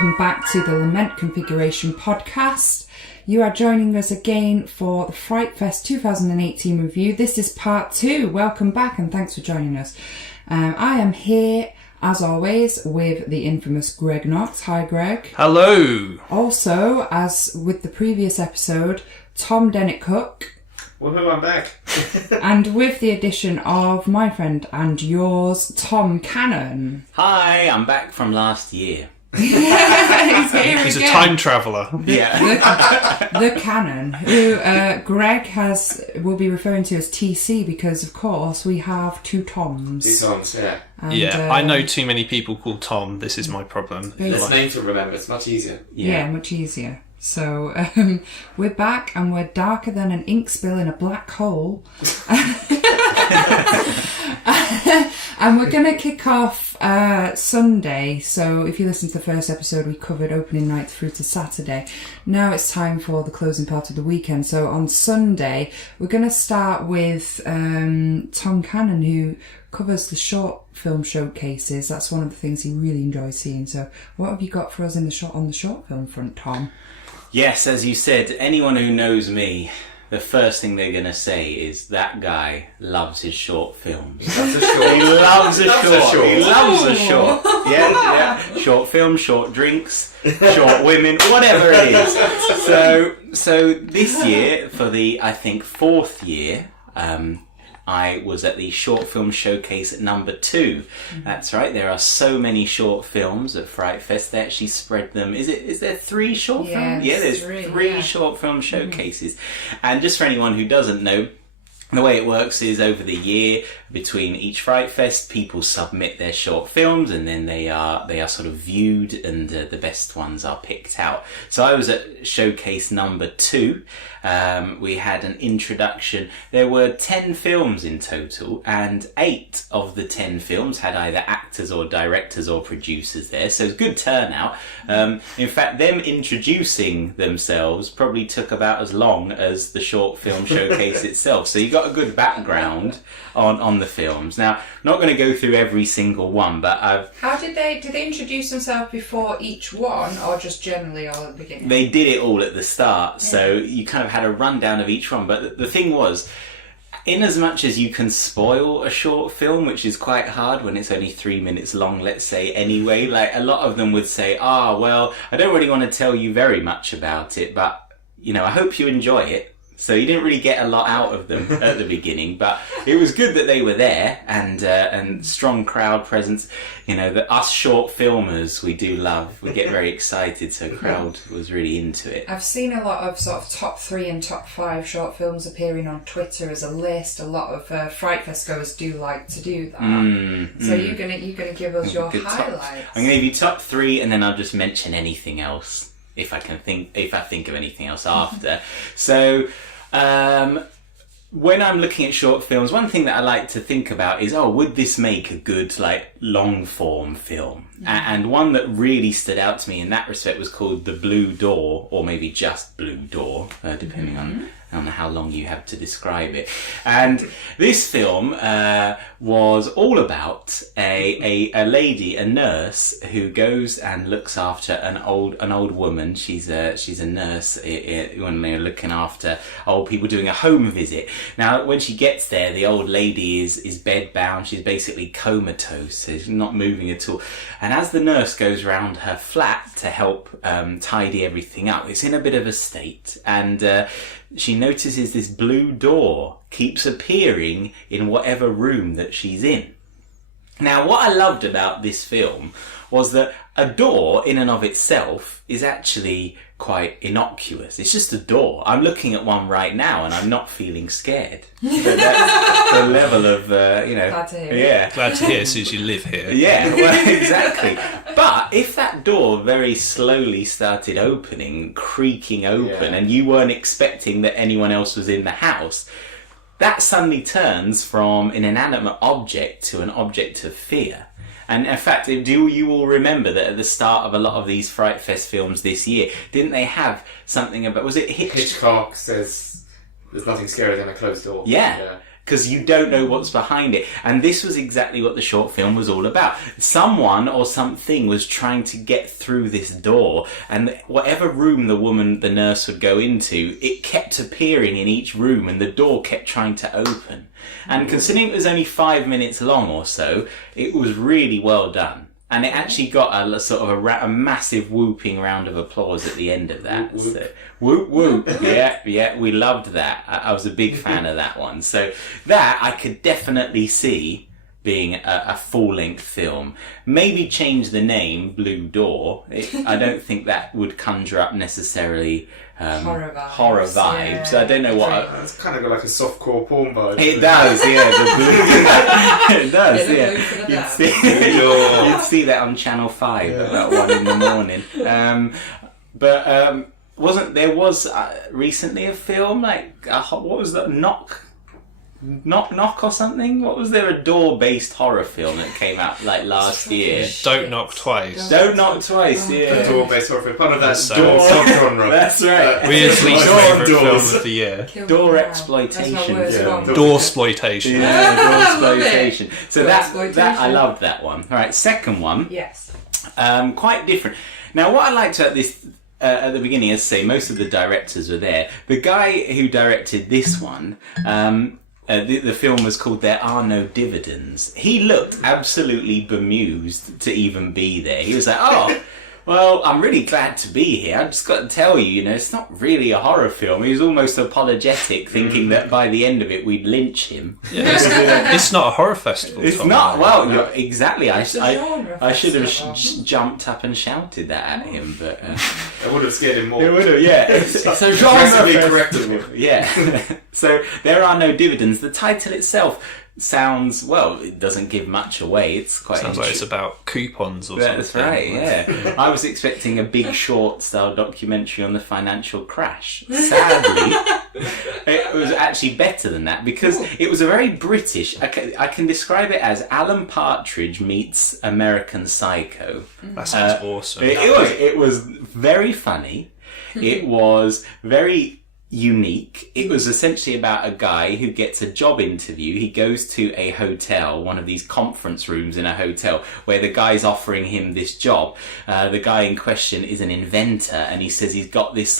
welcome back to the Lament Configuration podcast. You are joining us again for the FrightFest 2018 review. This is part 2. Welcome back and thanks for joining us. I am here, as always, with the infamous Greg Knox. Hi, Greg. Hello. Also, as with the previous episode, Tom Dennett-Cook. Woohoo, I'm back. And with the addition of my friend and yours, Tom Cannon. Hi, I'm back from last year. He's a time traveller. Yeah. The Cannon, who Greg will be referring to as TC because, of course, we have two Toms. Two Toms, yeah. And, I know too many people called Tom. This is my problem. It's a name to remember. It's much easier. Yeah, much easier. So, we're back and we're darker than an ink spill in a black hole. And we're going to kick off Sunday. So if you listen to the first episode, we covered opening night through to Saturday. Now it's time for the closing part of the weekend. So on Sunday, we're going to start with Tom Cannon, who covers the short film showcases. That's one of the things he really enjoys seeing. So what have you got for us on the short film front, Tom? Yes, as you said, anyone who knows me, the first thing they're going to say is that guy loves his short films. Loves a short. He loves a short. He loves a Ooh. short. Yeah. Short films, short drinks, short women, whatever it is. So this year, for the, I think, 4th year, I was at the short film showcase at number 2. That's right. There are so many short films at FrightFest. They actually spread them. Is there 3 short films? Yeah, there's 3 short film showcases. And just for anyone who doesn't know, the way it works is over the year between each FrightFest, people submit their short films and then they are sort of viewed and the best ones are picked out. So I was at showcase number 2. We had an introduction. There were 10 films in total and 8 of the 10 films had either actors or directors or producers there. So it was a good turnout. In fact, them introducing themselves probably took about as long as the short film showcase itself. So you got a good background on the films. Now, I'm not going to go through every single one, but Did they introduce themselves before each one, or just generally all at the beginning? They did it all at the start, so you kind of had a rundown of each one. But the thing was, in as much as you can spoil a short film, which is quite hard when it's only 3 minutes long, let's say, anyway, like a lot of them would say, well, I don't really want to tell you very much about it, but, I hope you enjoy it. So you didn't really get a lot out of them at the beginning, but it was good that they were there and strong crowd presence. Us short filmers, we do love. We get very excited, so the crowd was really into it. I've seen a lot of sort of top 3 and top 5 short films appearing on Twitter as a list. A lot of FrightFest goers do like to do that. So you're gonna give us your highlights. I'm gonna give you top 3, and then I'll just mention anything else if I think of anything else after. So. When I'm looking at short films, one thing that I like to think about is, would this make a good, long form film? And one that really stood out to me in that respect was called The Blue Door, or maybe just Blue Door, depending on how long you have to describe it. And this film was all about a lady, a nurse, who goes and looks after an old woman. She's a nurse when they're looking after old people, doing a home visit. Now, when she gets there, the old lady is bedbound. She's basically comatose, so she's not moving at all. And as the nurse goes round her flat to help tidy everything up, it's in a bit of a state, and she notices this blue door keeps appearing in whatever room that she's in. Now, what I loved about this film was that a door in and of itself is actually quite innocuous. It's just a door. I'm looking at one right now and I'm not feeling scared. So that's the level of, Glad to hear. Yeah. Glad to hear, since you live here. Yeah, well, exactly. But if that door very slowly started opening, creaking open, and you weren't expecting that anyone else was in the house, that suddenly turns from an inanimate object to an object of fear. And in fact, do you all remember that at the start of a lot of these FrightFest films this year, didn't they have something about, was it Hitchcock says there's nothing scarier than a closed door. Yeah. because you don't know what's behind it. And this was exactly what the short film was all about. Someone or something was trying to get through this door, and whatever room the nurse would go into, it kept appearing in each room, and the door kept trying to open. And considering it was only 5 minutes long or so, it was really well done. And it actually got a sort of a massive whooping round of applause at the end of that. Whoop, whoop. So, whoop, whoop. Yeah, we loved that. I was a big fan of that one. So that I could definitely see being a full-length film. Maybe change the name, Blue Door. I don't think that would conjure up necessarily horror vibes. Yeah. I don't know what... It's kind of got like a softcore porn vibe. It does, yeah. The blue, it does, Yeah, yeah. You'd see that on Channel 5 about 1 in the morning. Wasn't there recently a film like what was that? Knock or something? What was there, a door-based horror film that came out like last year? Don't Knock Twice. Don't Knock Twice, yeah. A door-based horror film. Part of that So- door subgenre. That's right. Weird's least Door favourite doors. film of the year. Door exploitation. That's my worst one. Doorsploitation. Yeah, Doorsploitation. So that Doorsploitation. I loved that one. All right, second one. Yes. Quite different. Now, what I liked about this at the beginning, as I say, most of the directors were there. The guy who directed this one, the film was called There Are No Dividends. He looked absolutely bemused to even be there. He was like, oh, well, I'm really glad to be here. I've just got to tell you, it's not really a horror film. He was almost apologetic, thinking that by the end of it, we'd lynch him. Yeah, it's not a horror festival. It's Tom. not. Well, exactly. I It's a genre I should have festival. jumped up and shouted that at him, but It would have scared him more. it would have. Yeah, it's a genre Aggressively festival. correctable. Yeah. So There Are No Dividends. The title itself sounds, well, it doesn't give much away. It's quite Sounds like it's about coupons or That's something. right, yeah. I was expecting a Big Short style documentary on the financial crash. Sadly, it was actually better than that because it was a very British, I can describe it as Alan Partridge meets American Psycho. That sounds awesome. It was very funny. It was very unique. It was essentially about a guy who gets a job interview. He goes to a hotel, one of these conference rooms in a hotel, where the guy's offering him this job. The guy in question is an inventor, and he says he's got this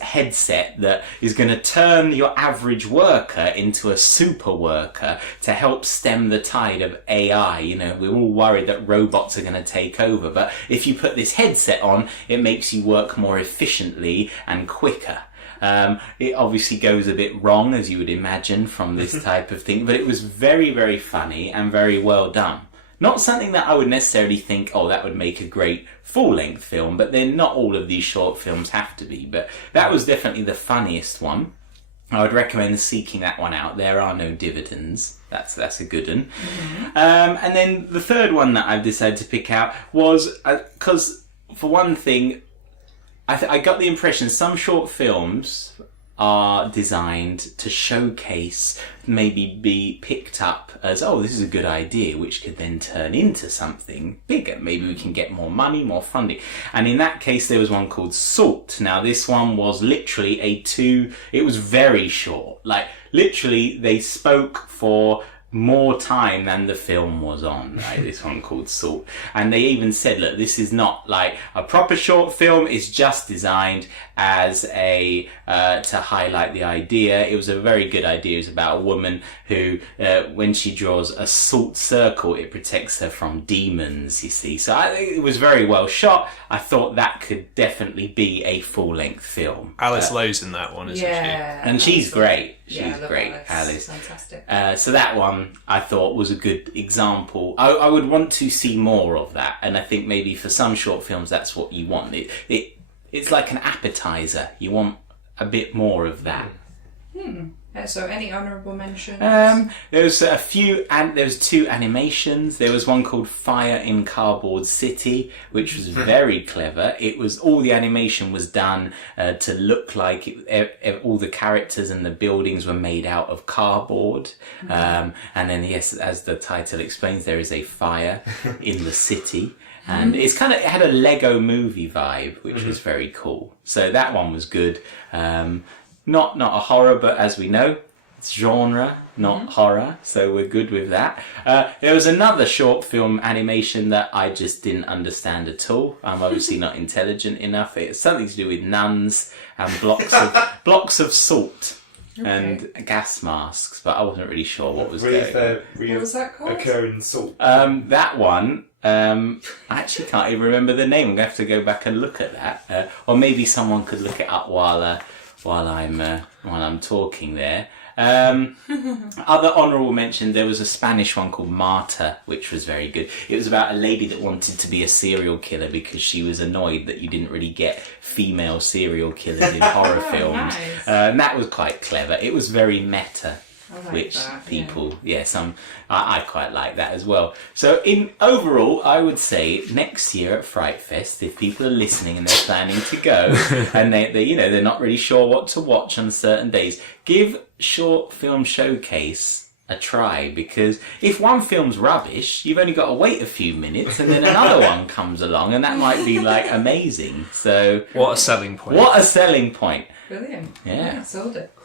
headset that is going to turn your average worker into a super worker to help stem the tide of AI. We're all worried that robots are going to take over, but if you put this headset on, it makes you work more efficiently and quicker. It obviously goes a bit wrong, as you would imagine, from this type of thing, but it was very, very funny and very well done. Not something that I would necessarily think, that would make a great full-length film, but then not all of these short films have to be. But that was definitely the funniest one. I would recommend seeking that one out. There Are No Dividends. That's a good one. Mm-hmm. And then the third one that I've decided to pick out was, because for one thing, I got the impression some short films are designed to showcase, maybe be picked up as, this is a good idea, which could then turn into something bigger. Maybe we can get more money, more funding. And in that case, there was one called Salt. Now, this one was literally it was very short. Like, literally, they spoke for more time than the film was on, right? This one called Salt. And they even said, look, this is not like a proper short film, it's just designed as to highlight the idea. It was a very good idea. It was about a woman who, when she draws a salt circle, it protects her from demons, you see. So I think it was very well shot. I thought that could definitely be a full-length film. Alice Lowe's in that one, isn't she? And she's great. She's great, Alice. Fantastic. So that one I thought was a good example. I would want to see more of that, and I think maybe for some short films that's what you want. It's like an appetizer. You want a bit more of that. So any honourable mentions? There was a few, and there was 2 animations. There was one called Fire in Cardboard City, which was very clever. It was all the animation was done to look like all the characters and the buildings were made out of cardboard. And then, yes, as the title explains, there is a fire in the city. And it had a Lego movie vibe, which was very cool. So that one was good. Not a horror, but as we know, It's genre, not horror, so we're good with that. There was another short film animation that I just didn't understand at all. I'm obviously not intelligent enough. It's something to do with nuns and blocks of salt and gas masks, but I wasn't really sure what was going on. What was that called? Occurring salt. That one, I actually can't even remember the name. I'm going to have to go back and look at that. Or maybe someone could look it up while I'm talking there. Other honourable mention, there was a Spanish one called Marta, which was very good. It was about a lady that wanted to be a serial killer because she was annoyed that you didn't really get female serial killers in horror films. Nice. And that was quite clever. It was very meta. I like that, People, I quite like that as well. So in overall, I would say next year at FrightFest, if people are listening and they're planning to go, and they're not really sure what to watch on certain days, give Short Film Showcase a try, because if one film's rubbish, you've only got to wait a few minutes, and then another one comes along, and that might be like amazing. So what a selling point! What a selling point! Brilliant. Yeah, sold it.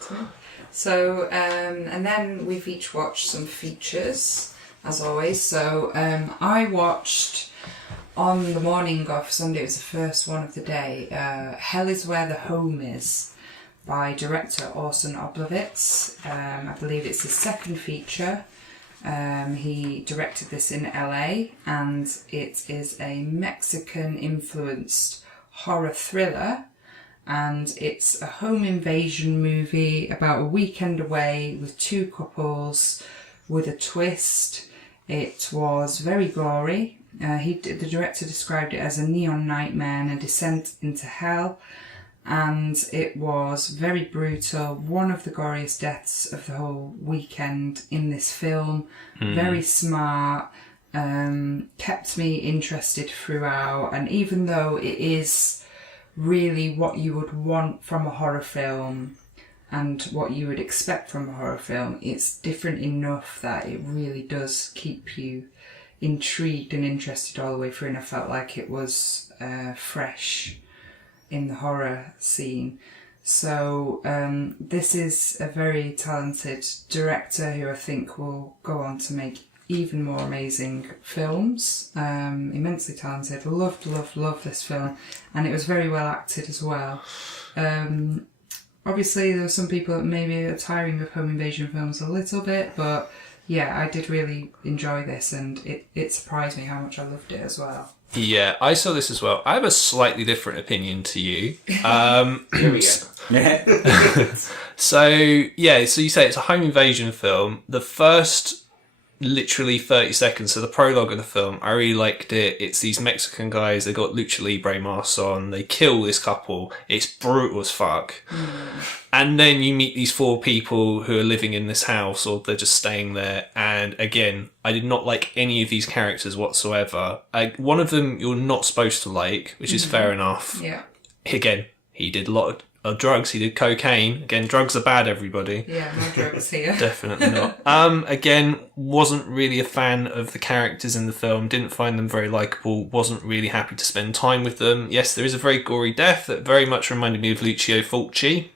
So, and then we've each watched some features, as always. So, I watched on the morning of Sunday, it was the first one of the day, Hell is Where the Home Is, by director Orson Oblowitz. I believe it's his second feature. He directed this in LA, and it is a Mexican-influenced horror thriller. And it's a home invasion movie about a weekend away with two couples with a twist. It was very gory. The director described it as a neon nightmare and a descent into hell. And it was very brutal. One of the goriest deaths of the whole weekend in this film. Very smart. Kept me interested throughout. And even though it is really what you would want from a horror film and what you would expect from a horror film, it's different enough that it really does keep you intrigued and interested all the way through, and I felt like it was fresh in the horror scene. So this is a very talented director who I think will go on to make even more amazing films. Immensely talented. Loved this film, and it was very well acted as well. Obviously there were some people that maybe are tiring of home invasion films a little bit, but yeah, I did really enjoy this, and it surprised me how much I loved it as well. Yeah, I saw this as well. I have a slightly different opinion to you. Here we go. So you say it's a home invasion film. The first literally 30 seconds, so the prologue of the film, I really liked it. It's these Mexican guys, they got lucha libre masks on, they kill this couple, it's brutal as fuck. And then you meet these four people who are living in this house, or they're just staying there, and again, I did not like any of these characters whatsoever. One of them you're not supposed to like, which is fair enough. Yeah. Again, he did a lot of drugs, he did cocaine. Again, drugs are bad, everybody. Yeah, no drugs here. Definitely not. Again, wasn't really a fan of the characters in the film, didn't find them very likeable, wasn't really happy to spend time with them. Yes, there is a very gory death that very much reminded me of Lucio Fulci.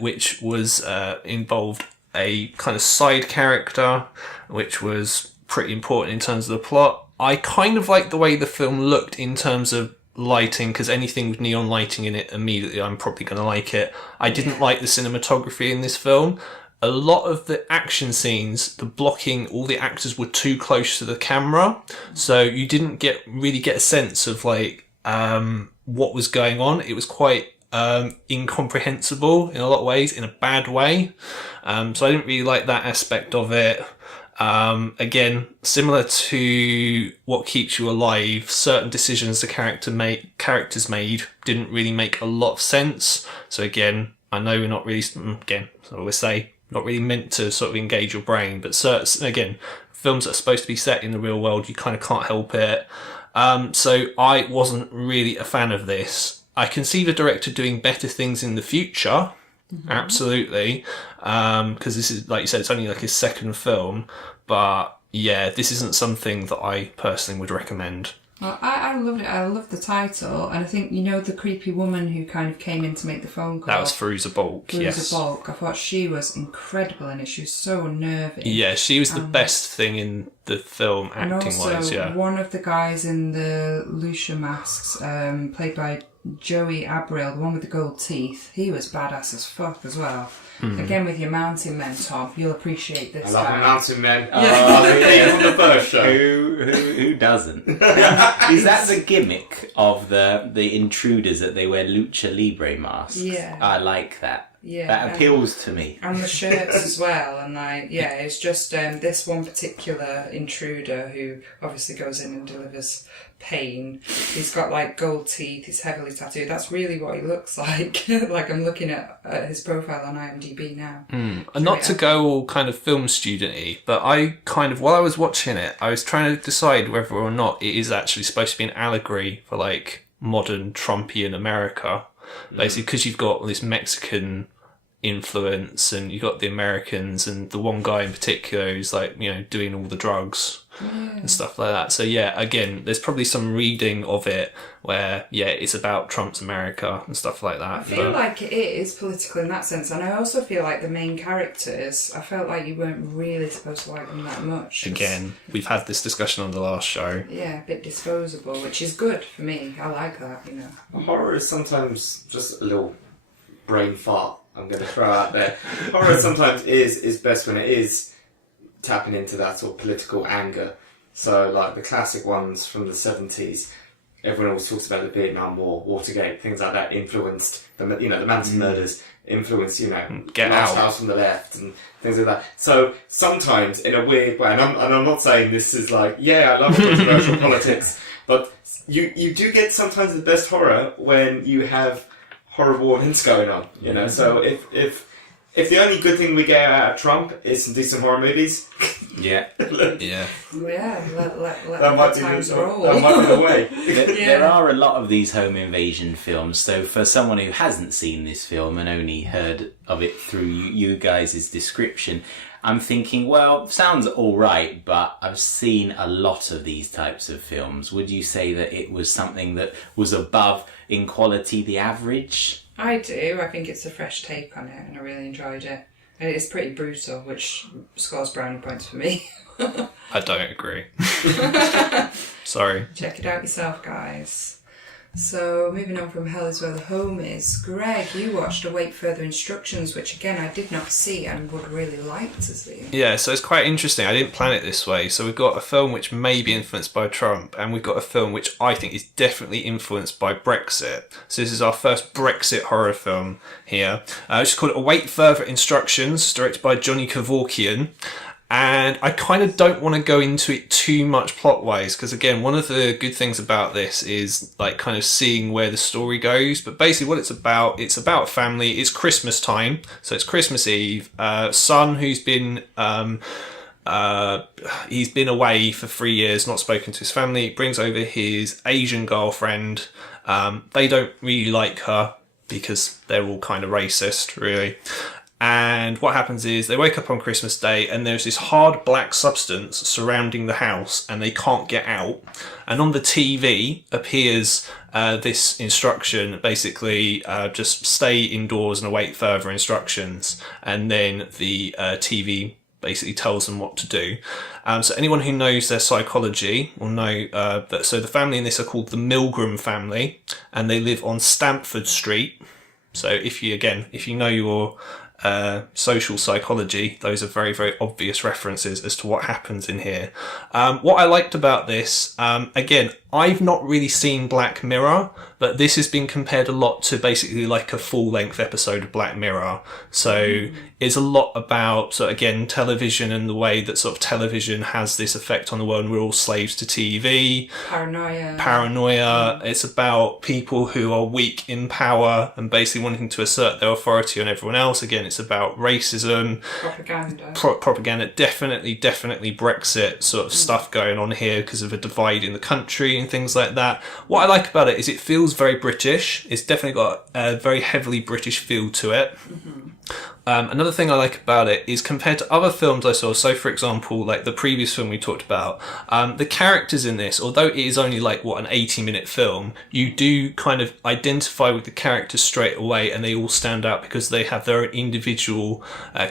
Which was involved a kind of side character, which was pretty important in terms of the plot. I kind of liked the way the film looked in terms of lighting, because anything with neon lighting in it, immediately I'm probably going to like it. I didn't like the cinematography in this film. A lot of the action scenes, the blocking, all the actors were too close to the camera, so you didn't really get a sense of like what was going on. It was quite incomprehensible in a lot of ways, in a bad way. So I didn't really like that aspect of it. Again, similar to What Keeps You Alive, certain decisions the characters made didn't really make a lot of sense. So again, I know we're not really, not really meant to sort of engage your brain, but again, films that are supposed to be set in the real world, you kind of can't help it. So I wasn't really a fan of this. I can see the director doing better things in the future. Absolutely. Because this is, like you said, it's only like his second film. But yeah, this isn't something that I personally would recommend. Well, I loved it. I loved the title, and I think the creepy woman who kind of came in to make the phone call. That was Fruza Balk. Yes. Balk. I thought she was incredible in it. She was so unnerving. Yeah, she was the best thing in the film, acting wise. Yeah. One of the guys in the Lucia masks, played by Joey Abril, the one with the gold teeth, he was badass as fuck as well. Again, with your mountain men, Tom, you'll appreciate this. I love guy. the mountain men. Yeah. From the first show. Who doesn't? Is that the gimmick of the intruders, that they wear lucha libre masks? Yeah. I like that. Yeah, that appeals to me. And the shirts as well. And it's just this one particular intruder who obviously goes in and delivers pain. He's got like gold teeth. He's heavily tattooed. That's really what he looks like. Like I'm looking at his profile on IMDb now. And not to go all kind of film student-y, but I kind of, while I was watching it, I was trying to decide whether or not it is actually supposed to be an allegory for like modern Trumpian America. Basically, because you've got this Mexican influence and you've got the Americans, and the one guy in particular who's like, doing all the drugs and stuff like that. So yeah, again, there's probably some reading of it where, it's about Trump's America and stuff like that. I feel like it is political in that sense, and I also feel like the main characters, I felt like you weren't really supposed to like them that much. Again, we've had this discussion on the last show. Yeah, a bit disposable, which is good for me. I like that, Horror is sometimes just a little brain fart I'm going to throw out there. Horror sometimes is best when it is tapping into that sort of political anger. So, like the classic ones from the 70s, everyone always talks about the Vietnam War, Watergate, things like that influenced the Manson murders, influenced Get Last Out. House from the Left and things like that. So sometimes in a weird way, and I'm not saying this is like, I love controversial politics, but you do get sometimes the best horror when you have horrible events going on, So if the only good thing we get out of Trump is some decent horror movies, Yeah. let that might be roll. the way. There are a lot of these home invasion films, so for someone who hasn't seen this film and only heard of it through you guys' description, I'm thinking, well, sounds all right, but I've seen a lot of these types of films. Would you say that it was something that was above in quality the average? I do. I think it's a fresh take on it, and I really enjoyed it. And it's pretty brutal, which scores brownie points for me. I don't agree. Sorry. Check it out yourself, guys. So, moving on from Hell is Where the Home Is. Greg, you watched Await Further Instructions, which again I did not see and would really like to see. Yeah, so it's quite interesting. I didn't plan it this way. So we've got a film which may be influenced by Trump, and we've got a film which I think is definitely influenced by Brexit. So this is our first Brexit horror film here. It's called Await Further Instructions, directed by Johnny Kevorkian. And I kind of don't want to go into it too much plot-wise, because again, one of the good things about this is like kind of seeing where the story goes. But basically what it's about family. It's Christmas time, so it's Christmas Eve. Son who's been he's been away for 3 years, not spoken to his family, brings over his Asian girlfriend. They don't really like her because they're all kind of racist, really. And what happens is they wake up on Christmas Day and there's this hard black substance surrounding the house and they can't get out. And on the TV appears this instruction, basically just stay indoors and await further instructions. And then the TV basically tells them what to do. So anyone who knows their psychology will know that. So the family in this are called the Milgram family, and they live on Stamford Street. So if you know your social psychology, those are very, very obvious references as to what happens in here. What I liked about this, again, I've not really seen Black Mirror, but this has been compared a lot to basically like a full-length episode of Black Mirror. So it's a lot about, so again, television and the way that sort of television has this effect on the world. We're all slaves to TV. Paranoia. It's about people who are weak in power and basically wanting to assert their authority on everyone else. Again, it's about racism. Propaganda. Definitely Brexit sort of stuff going on here because of a divide in the country and things like that. What I like about it is it feels very British. It's definitely got a very heavily British feel to it. Another thing I like about it is compared to other films I saw, so for example, like the previous film we talked about, the characters in this, although it is only like, an 80-minute film, you do kind of identify with the characters straight away, and they all stand out because they have their own individual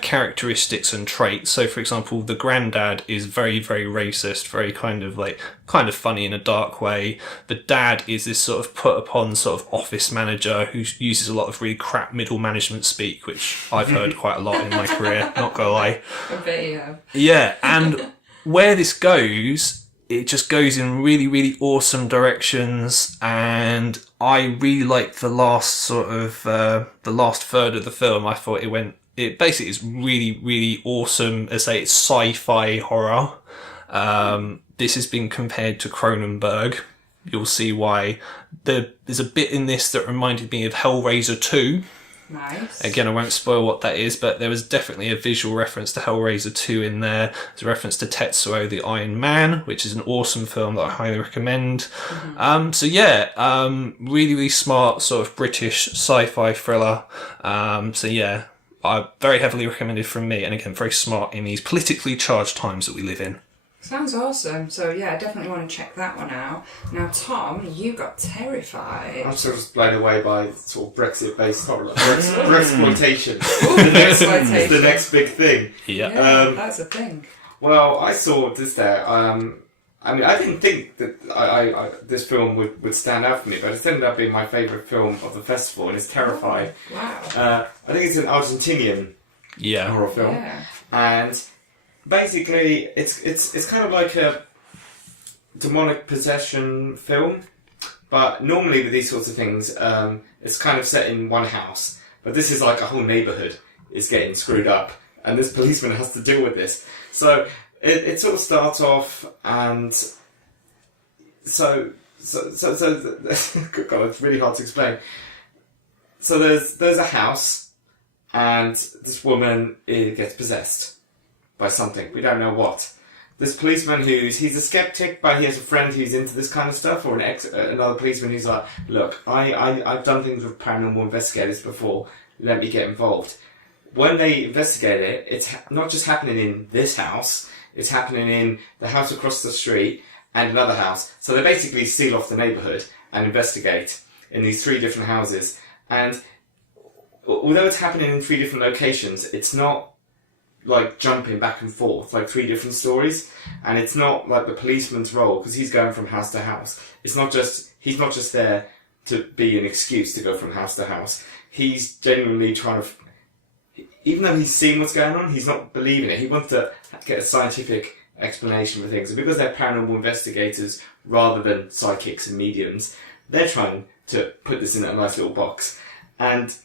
characteristics and traits. So for example, the granddad is very, very racist, very kind of funny in a dark way. The dad is this sort of put upon sort of office manager who uses a lot of really crap middle management speak, which I've heard quite a lot in my career, not gonna lie. I bet you have. Yeah, and where this goes, it just goes in really, really awesome directions, and I really liked the last the last third of the film. I thought it basically is really, really awesome. As I say, it's sci-fi horror. This has been compared to Cronenberg. You'll see why. There's a bit in this that reminded me of Hellraiser 2. Nice. Again, I won't spoil what that is, but there was definitely a visual reference to Hellraiser 2 in there. There's a reference to Tetsuo the Iron Man, which is an awesome film that I highly recommend. Mm-hmm. Really, really smart sort of British sci-fi thriller. Very heavily recommended from me, and again, very smart in these politically charged times that we live in. Sounds awesome. So yeah, I definitely want to check that one out. Now, Tom, you got Terrified. I'm sort of blown away by sort of Brexit-based horror. Brexploitation. Brexploitation. The next big thing. Yeah. That's a thing. Well, I saw this there. I didn't think that this film would stand out for me, but it's ended up being my favourite film of the festival, and it's Terrified. Oh, wow. I think it's an Argentinian horror film, and basically it's kind of like a demonic possession film. But normally with these sorts of things, it's kind of set in one house, but this is like a whole neighbourhood is getting screwed up, and this policeman has to deal with this. So it sort of starts off, and so God, it's really hard to explain. So there's a house, and this woman gets possessed by something. We don't know what. This policeman he's a skeptic, but he has a friend who's into this kind of stuff, or another policeman who's like, look, I've done things with paranormal investigators before, let me get involved. When they investigate it, it's not just happening in this house, it's happening in the house across the street and another house. So they basically seal off the neighbourhood and investigate in these 3 different houses. And although it's happening in 3 different locations, it's not like jumping back and forth, like 3 different stories. And it's not like the policeman's role, because he's going from house to house. He's not just there to be an excuse to go from house to house. He's genuinely trying to, even though he's seeing what's going on, he's not believing it. He wants to get a scientific explanation for things. And because they're paranormal investigators rather than psychics and mediums, they're trying to put this in a nice little box. And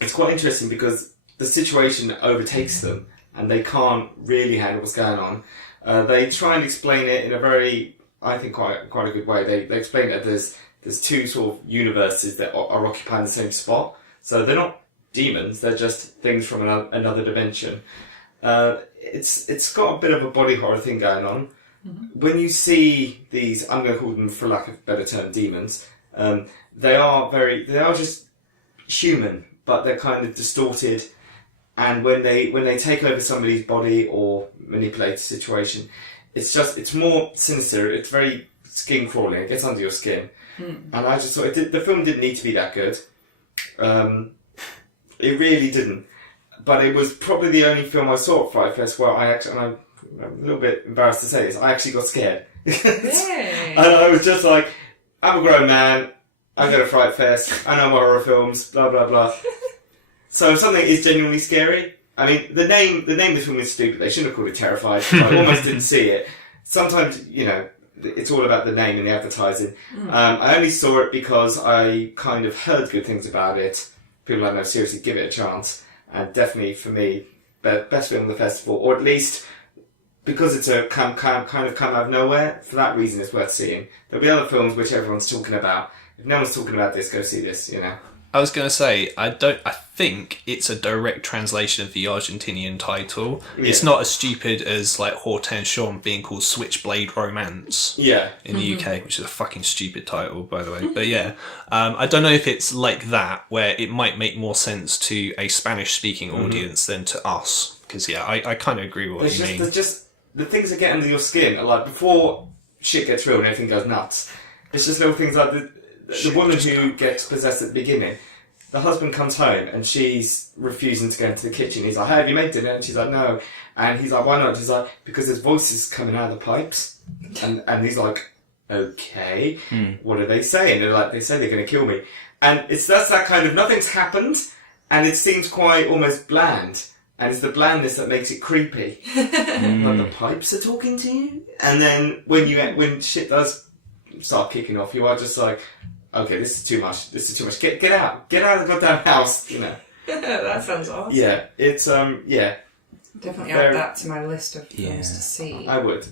it's quite interesting because the situation overtakes them and they can't really handle what's going on. They try and explain it in a very, I think, quite a good way. They explain that there's 2 sort of universes that are occupying the same spot. So they're not demons, they're just things from another dimension. It's got a bit of a body horror thing going on. Mm-hmm. When you see these, I'm going to call them, for lack of a better term, demons, they are just human, but they're kind of distorted. And when they take over somebody's body or manipulate a situation, it's more sinister. It's very skin crawling. It gets under your skin. Mm. And I just thought the film didn't need to be that good. It really didn't. But it was probably the only film I saw at FrightFest where I'm a little bit embarrassed to say this, I actually got scared. Yay. And I was just like, I'm a grown man, I go to FrightFest, I know horror films, blah blah blah. So if something is genuinely scary, I mean, the name of the film is stupid. They shouldn't have called it Terrified. I almost didn't see it. Sometimes, it's all about the name and the advertising. Mm. I only saw it because I kind of heard good things about it. People I know, seriously, give it a chance. And definitely, for me, best film of the festival. Or at least, because it's a kind of come out of nowhere, for that reason it's worth seeing. There'll be other films which everyone's talking about. If no one's talking about this, go see this, I was going to say, I think it's a direct translation of the Argentinian title. Yeah. It's not as stupid as like Hortension being called Switchblade Romance. Yeah. In the UK, which is a fucking stupid title, by the way. But yeah, I don't know if it's like that, where it might make more sense to a Spanish-speaking audience than to us. Because yeah, I kind of agree with what you mean. There's just the things that get under your skin are like before shit gets real and everything goes nuts. It's just little things like the woman who gets possessed at the beginning. The husband comes home and she's refusing to go into the kitchen. He's like, "Hey, have you made dinner?" And she's like, "No." And he's like, "Why not?" She's like, "Because there's voices coming out of the pipes." And he's like, "Okay, what are they saying?" They're like, "They say they're going to kill me." And that's that kind of nothing's happened, and it seems quite almost bland. And it's the blandness that makes it creepy. Like the pipes are talking to you, and then when shit does start kicking off, you are just like, "Okay, this is too much. This is too much. Get out of the goddamn house." You know. That sounds awesome. Yeah, it's Definitely add that to my list of films to see. I would.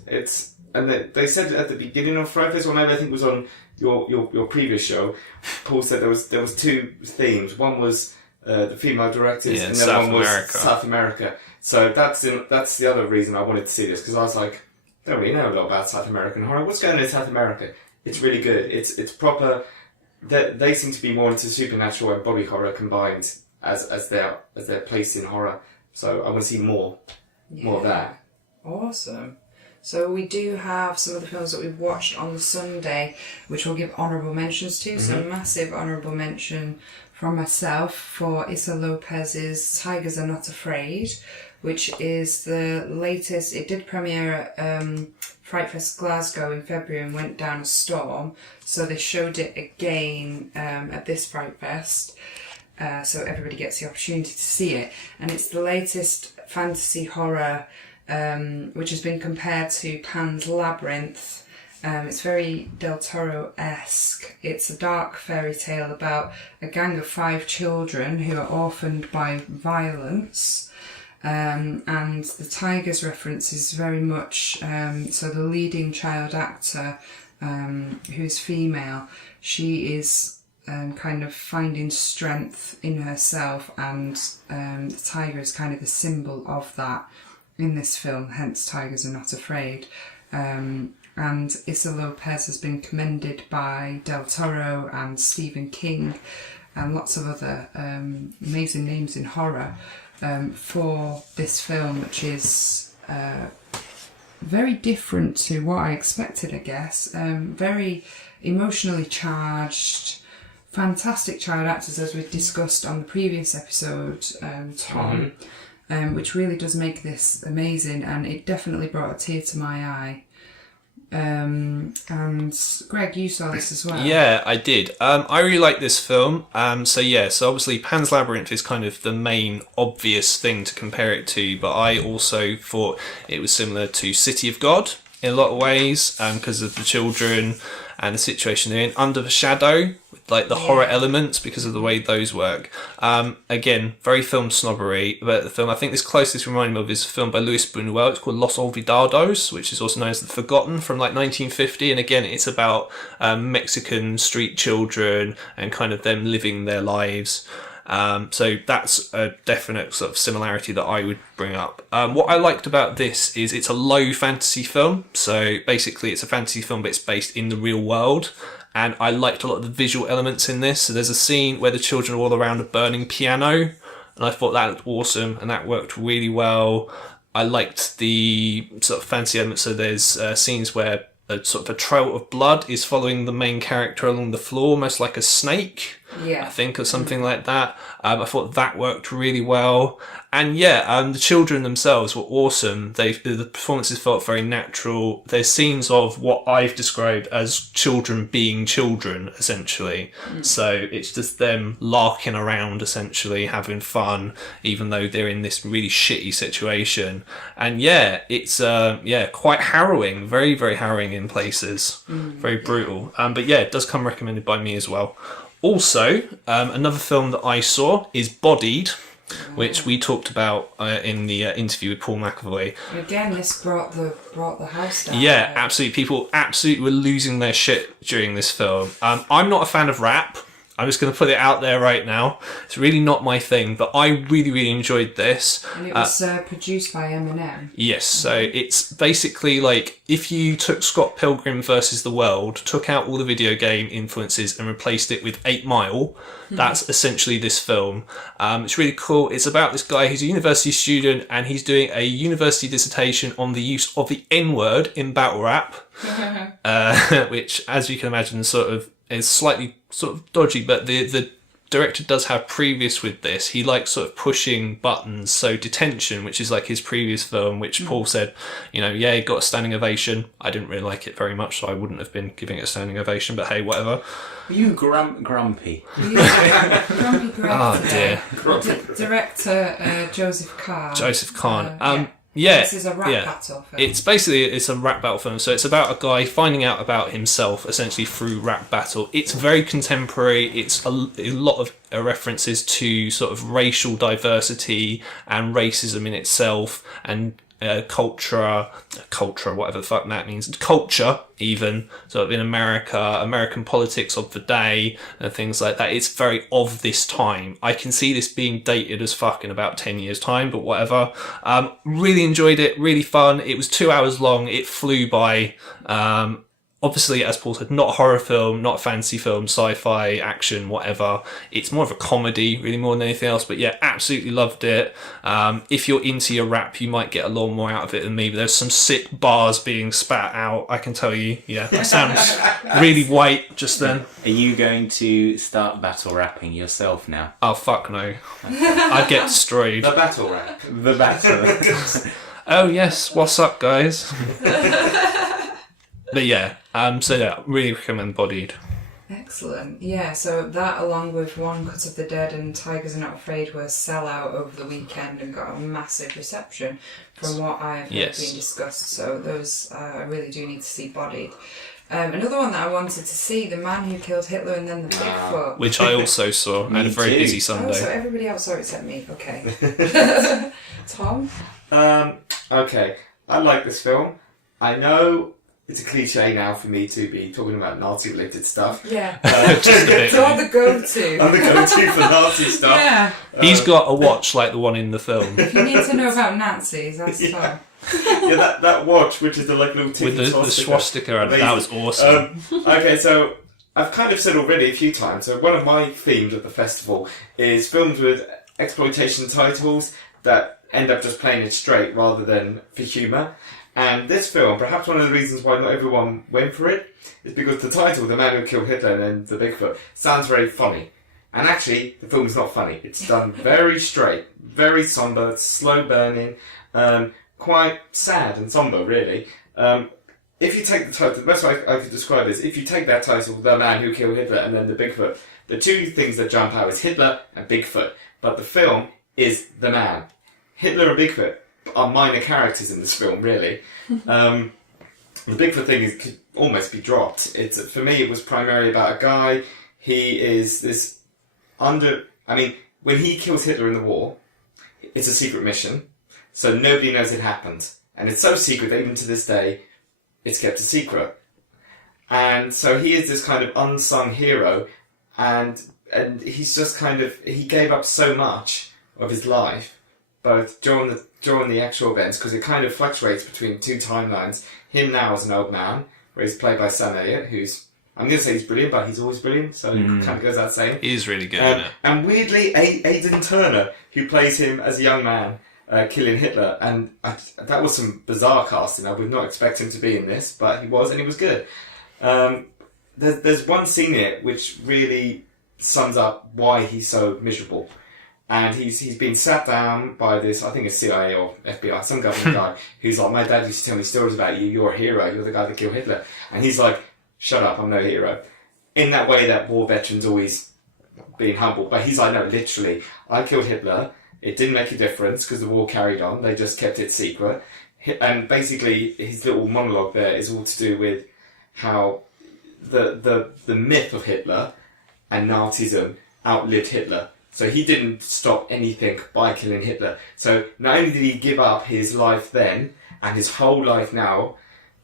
And they said at the beginning of FrightFest, or maybe I think it was on your previous show. Paul said there was two themes. One was the female directors, and the other one was South America. So that's the other reason I wanted to see this, because I was like, I don't really know a lot about South American horror. What's going on in South America? It's really good. It's proper. They seem to be more into supernatural and body horror combined as their place in horror. So I want to see more of that. Awesome. So we do have some of the films that we've watched on the Sunday, which we'll give honourable mentions to. So massive honourable mention from myself for Issa Lopez's Tigers Are Not Afraid, which is the latest. It did premiere at FrightFest Glasgow in February and went down a storm. So they showed it again at this FrightFest. So everybody gets the opportunity to see it. And it's the latest fantasy horror, which has been compared to Pan's Labyrinth. It's very Del Toro-esque. It's a dark fairy tale about a gang of 5 children who are orphaned by violence. And the Tigers reference is very much, so the leading child actor, who's female, she is kind of finding strength in herself, and the tiger is kind of the symbol of that in this film, hence Tigers Are Not Afraid. And Issa Lopez has been commended by Del Toro and Stephen King and lots of other amazing names in horror for this film, which is very different to what I expected, I guess. Very emotionally charged, fantastic child actors, as we discussed on the previous episode, Tom, which really does make this amazing, and it definitely brought a tear to my eye. And Greg, you saw this as well. Yeah, I did. I really like this film. So obviously Pan's Labyrinth is kind of the main obvious thing to compare it to, but I also thought it was similar to City of God in a lot of ways, because of the children and the situation they're in. Under the Shadow, with like the horror elements because of the way those work. Again, very film snobbery, but the film I think this closest reminding me of is a film by Luis Buñuel. It's called Los Olvidados, which is also known as The Forgotten, from like 1950. And again, it's about Mexican street children and kind of them living their lives. So that's a definite sort of similarity that I would bring up. What I liked about this is it's a low fantasy film. So basically it's a fantasy film, but it's based in the real world. And I liked a lot of the visual elements in this. So there's a scene where the children are all around a burning piano. And I thought that looked awesome and that worked really well. I liked the sort of fantasy elements. So there's scenes where a sort of a trail of blood is following the main character along the floor, almost like a snake, I think, or something like that. I thought that worked really well. And the children themselves were awesome. The performances felt very natural. There's scenes of what I've described as children being children, essentially. So it's just them larking around, essentially, having fun, even though they're in this really shitty situation. And it's quite harrowing, very, very harrowing in places. Very brutal. But it does come recommended by me as well. Also, another film that I saw is Bodied, which we talked about in the interview with Paul McAvoy. Again, this brought the house down. Yeah, absolutely. People absolutely were losing their shit during this film. I'm not a fan of rap. I'm just going to put it out there right now. It's really not my thing, but I really, really enjoyed this. And it was produced by Eminem. Yes, so it's basically like if you took Scott Pilgrim versus the World, took out all the video game influences and replaced it with 8 Mile, that's essentially this film. It's really cool. It's about this guy who's a university student and he's doing a university dissertation on the use of the N-word in battle rap, which, as you can imagine, sort of is slightly sort of dodgy, but the director does have previous with this. He likes sort of pushing buttons. So Detention, which is like his previous film, which Paul said, he got a standing ovation. I didn't really like it very much, so I wouldn't have been giving it a standing ovation, but hey, whatever. Are you grumpy? Grumpy Oh dear. Director Joseph Kahn. Joseph Kahn. This is a rap battle film. It's a rap battle film, so it's about a guy finding out about himself essentially through rap battle. It's very contemporary. It's a lot of references to sort of racial diversity and racism in itself, and culture, whatever the fuck that means, culture even, sort of in American politics of the day and things like that. It's very of this time. I can see this being dated as fuck in about 10 years time, but whatever. Really enjoyed it, really fun. It was 2 hours long, it flew by. Obviously, as Paul said, not a horror film, not a fantasy film, sci-fi, action, whatever. It's more of a comedy, really, more than anything else. But yeah, absolutely loved it. If you're into your rap, you might get a lot more out of it than me. But there's some sick bars being spat out, I can tell you. Yeah, I sound really white just then. Are you going to start battle rapping yourself now? Oh, fuck no. I'd get destroyed. The battle rap. The battle. Oh, yes. What's up, guys? But yeah, really recommend Bodied. Excellent. Yeah, so that along with One Cut of the Dead and Tigers Are Not Afraid were sellout over the weekend and got a massive reception from what I've heard being discussed. So those, I really do need to see Bodied. Another one that I wanted to see, The Man Who Killed Hitler and Then the Bigfoot. Which I also saw. I had a very busy Sunday. Oh, so everybody else saw it except me. Okay. Tom? Okay. I like this film. I know it's a cliche now for me to be talking about Nazi-related stuff. Yeah. Just a bit. You're the go-to. I'm the go-to for Nazi stuff. Yeah. He's got a watch like the one in the film. If you need to know about Nazis, that's fine. Yeah, that watch, which is the like little with the swastika on it, that was awesome. Okay, so I've kind of said already a few times, so one of my themes at the festival is films with exploitation titles that end up just playing it straight rather than for humour. And this film, perhaps one of the reasons why not everyone went for it, is because the title, The Man Who Killed Hitler and Then the Bigfoot, sounds very funny. And actually, the film is not funny. It's done very straight, very sombre, slow burning, quite sad and sombre, really. If you take the title, the best way I could describe it is, if you take that title, The Man Who Killed Hitler and Then the Bigfoot, the two things that jump out is Hitler and Bigfoot. But the film is the man. Hitler and Bigfoot are minor characters in this film, really. The Bigfoot thing could almost be dropped. For me, it was primarily about a guy. He is this when he kills Hitler in the war, it's a secret mission, so nobody knows it happened. And it's so secret that even to this day, it's kept a secret. And so he is this kind of unsung hero, and he's just he gave up so much of his life, both during the actual events, because it kind of fluctuates between two timelines. Him now as an old man, where he's played by Sam Elliott, who's, I'm going to say he's brilliant, but he's always brilliant, so it kind of goes without saying. He is really good, isn't it? And weirdly, Aidan Turner, who plays him as a young man, killing Hitler, and that was some bizarre casting. I would not expect him to be in this, but he was, and he was good. There's one scene here which really sums up why he's so miserable. And he's been sat down by this, I think it's CIA or FBI, some government guy, who's like, my dad used to tell me stories about you, you're a hero, you're the guy that killed Hitler. And he's like, shut up, I'm no hero. In that way that war veterans always being humble. But he's like, no, literally, I killed Hitler, it didn't make a difference because the war carried on, they just kept it secret. And basically, his little monologue there is all to do with how the myth of Hitler and Nazism outlived Hitler. So he didn't stop anything by killing Hitler. So not only did he give up his life then, and his whole life now,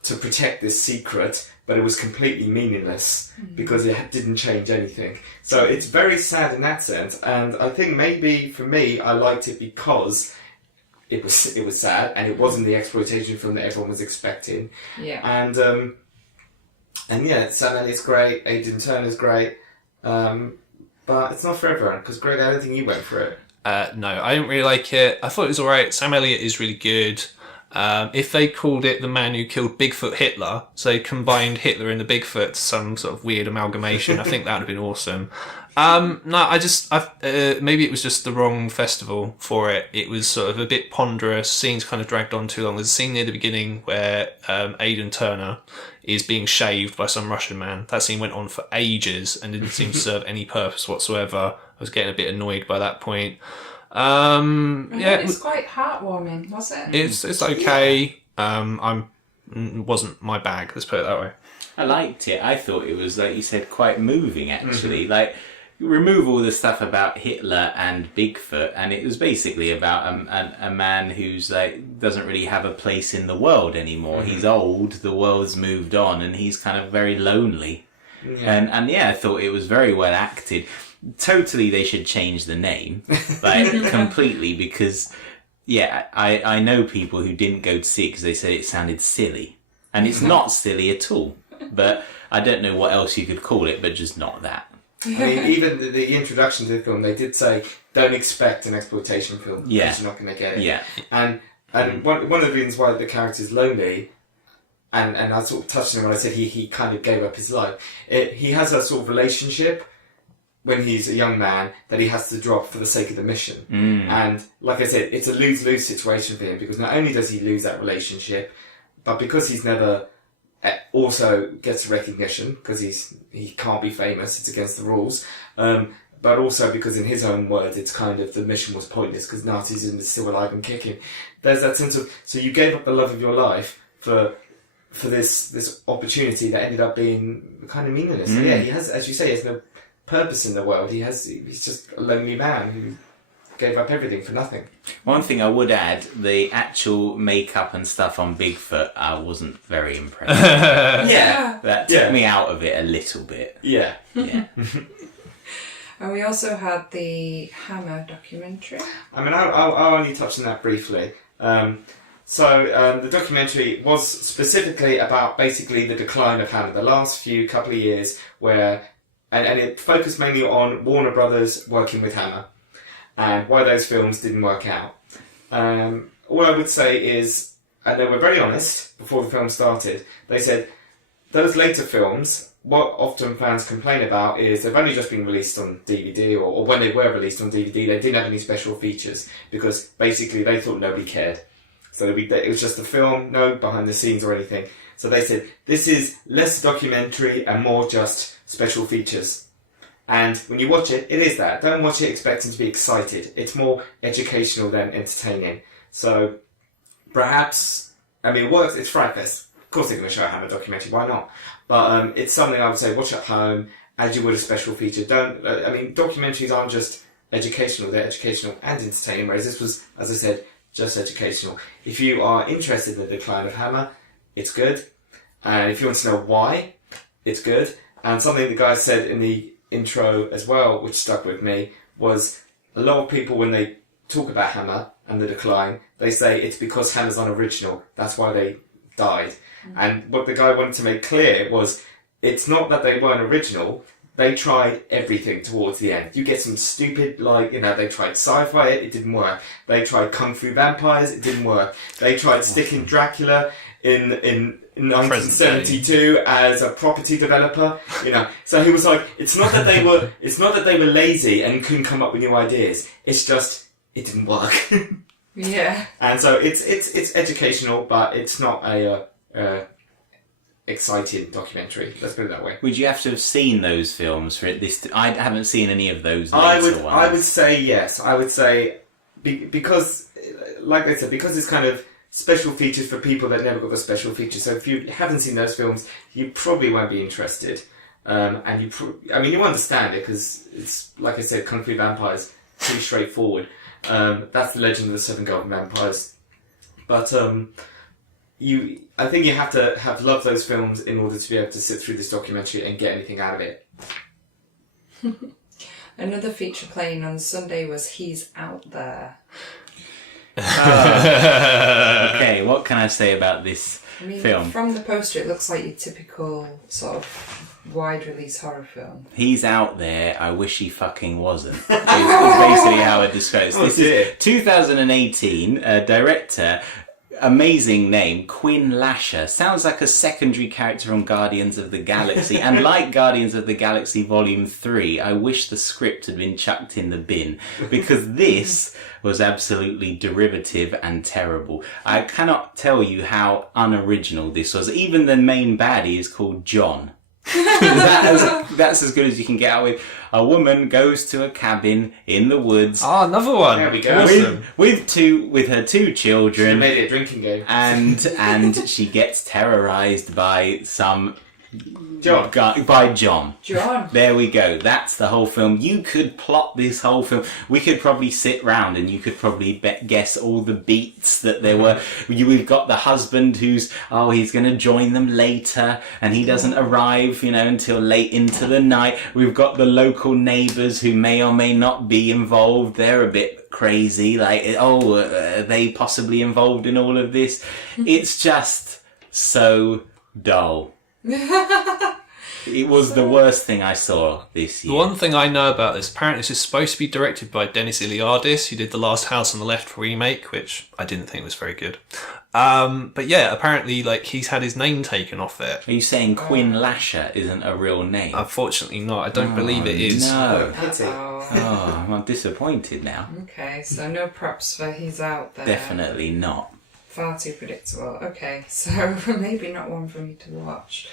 to protect this secret, but it was completely meaningless because it didn't change anything. So it's very sad in that sense, and I think maybe for me, I liked it because it was sad and it wasn't the exploitation film that everyone was expecting. Yeah. And yeah, Sam Elliott's great, Aidan Turner's great, but it's not for everyone because Greg, I don't think you went for it. No, I didn't really like it. I thought it was alright. Sam Elliott is really good. If they called it The Man Who Killed Bigfoot Hitler, so they combined Hitler and the Bigfoot to some sort of weird amalgamation, I think that would have been awesome. Maybe it was just the wrong festival for it. It was sort of a bit ponderous. Scenes kind of dragged on too long. There's a scene near the beginning where Aidan Turner is being shaved by some Russian man. That scene went on for ages and didn't seem to serve any purpose whatsoever. I was getting a bit annoyed by that point. It's quite heartwarming, was it? It's okay. Wasn't my bag. Let's put it that way. I liked it. I thought it was, like you said, quite moving actually. Like, remove all the stuff about Hitler and Bigfoot, and it was basically about a man who's like doesn't really have a place in the world anymore. He's old. The world's moved on, and he's kind of very lonely. And I thought it was very well acted. Totally, they should change the name, like completely, because I know people who didn't go to see it because they said it sounded silly, and it's not silly at all. But I don't know what else you could call it, but just not that. I mean, even the introduction to the film, they did say, don't expect an exploitation film because you're not going to get it. Yeah. And one of the reasons why the character's lonely, and I sort of touched on it when I said he kind of gave up his life, he has a sort of relationship when he's a young man that he has to drop for the sake of the mission. And like I said, it's a lose-lose situation for him because not only does he lose that relationship, but because he's never also gets recognition because he can't be famous, it's against the rules, but also because in his own words it's kind of the mission was pointless because Nazis are still alive and kicking. There's that sense of, so you gave up the love of your life for this opportunity that ended up being kind of meaningless. So he has, as you say, he has no purpose in the world. He's just a lonely man who gave up everything for nothing. One thing I would add, the actual makeup and stuff on Bigfoot, I wasn't very impressed. That took me out of it a little bit. Yeah. And we also had the Hammer documentary. I mean, I'll only touch on that briefly. The documentary was specifically about basically the decline of Hammer, the last couple of years where, and it focused mainly on Warner Brothers working with Hammer and why those films didn't work out. All I would say is, and they were very honest before the film started, they said those later films, what often fans complain about is they've only just been released on DVD, or when they were released on DVD, they didn't have any special features because basically they thought nobody cared. So it was just a film, no behind the scenes or anything. So they said, this is less documentary and more just special features. And when you watch it, it is that. Don't watch it expecting to be excited. It's more educational than entertaining. So perhaps, I mean, it works. It's FrightFest. Of course they're going to show a Hammer documentary. Why not? But it's something I would say watch at home as you would a special feature. Documentaries aren't just educational. They're educational and entertaining. Whereas this was, as I said, just educational. If you are interested in the decline of Hammer, it's good. And if you want to know why, it's good. And something the guy said in the intro as well, which stuck with me, was a lot of people, when they talk about Hammer and the decline, they say it's because Hammer's unoriginal. That's why they died. And what the guy wanted to make clear was, it's not that they weren't original. They tried everything towards the end. You get some stupid, they tried sci-fi, it didn't work. They tried Kung Fu vampires, it didn't work. They tried sticking Dracula in 1972 as a property developer, So he was like, it's not that they were lazy and couldn't come up with new ideas. It's just it didn't work. Yeah. And so it's educational, but it's not a exciting documentary. Let's put it that way. Would you have to have seen those films for it? I haven't seen any of those later ones. I would say yes. I would say because, like I said, because it's kind of special features for people that never got the special features. So if you haven't seen those films, you probably won't be interested. And you understand it because it's, like I said, Kung Fu vampires, pretty straightforward. That's the Legend of the Seven Golden Vampires. But I think you have to have loved those films in order to be able to sit through this documentary and get anything out of it. Another feature playing on Sunday was He's Out There. Okay, what can I say about this film? From the poster, it looks like your typical sort of wide release horror film. He's out there, I wish he fucking wasn't. Is basically how it describes. This is 2018, director, amazing name, Quinn Lasher. Sounds like a secondary character on Guardians of the Galaxy. And like Guardians of the Galaxy Volume 3, I wish the script had been chucked in the bin. Because this was absolutely derivative and terrible. I cannot tell you how unoriginal this was. Even the main baddie is called John. That's as good as you can get out with. A woman goes to a cabin in the woods. Oh, another one. There we go. With her two children. She made it a drinking game. And she gets terrorised by some John. guy, by John. John. There we go. That's the whole film. You could plot this whole film. We could probably sit round and you could probably guess all the beats that there were. We've got the husband who's, he's going to join them later and he doesn't arrive, until late into the night. We've got the local neighbours who may or may not be involved. They're a bit crazy. Like, are they possibly involved in all of this? It's just so dull. It was the worst thing I saw this year. The one thing I know about this, apparently this is supposed to be directed by Dennis Iliadis, who did The Last House on the Left remake, which I didn't think was very good. But yeah, apparently he's had his name taken off it. Are you saying Quinn Lasher isn't a real name? Unfortunately not. I don't believe it is. No. Uh-oh. I'm disappointed now. Okay, so no props for He's Out There. Definitely not. Far too predictable. Okay, so maybe not one for me to watch.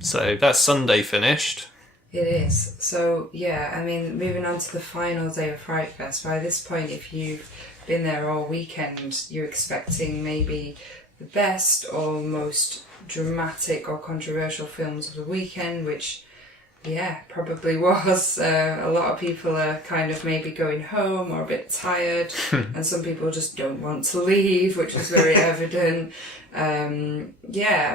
So that's Sunday finished. It is. So yeah, moving on to the final day of FrightFest. By this point, if you've been there all weekend, you're expecting maybe the best or most dramatic or controversial films of the weekend, which probably was. A lot of people are kind of maybe going home or a bit tired, and some people just don't want to leave, which is very evident.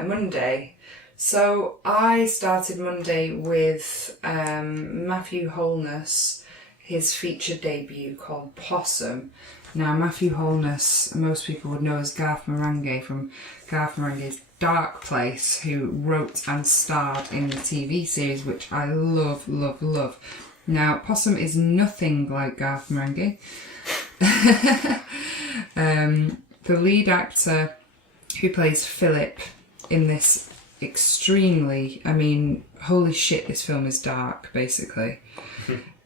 Monday. So I started Monday with Matthew Holness, his feature debut called Possum. Now, Matthew Holness, most people would know as Garth Marenghi from Garth Marenghi's Dark Place, who wrote and starred in the TV series, which I love, love, love. Now, Possum is nothing like Garth Marenghi. The lead actor who plays Philip in this extremely, holy shit, this film is dark, basically.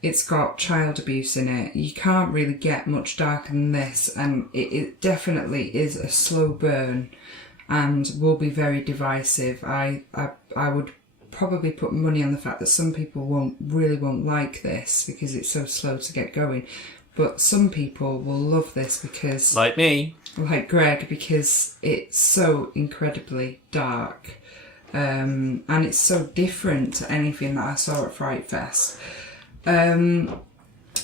It's got child abuse in it. You can't really get much darker than this, and it definitely is a slow burn and will be very divisive. I would probably put money on the fact that some people won't like this because it's so slow to get going. But some people will love this because... Like me. Like Greg, because it's so incredibly dark. And it's so different to anything that I saw at FrightFest.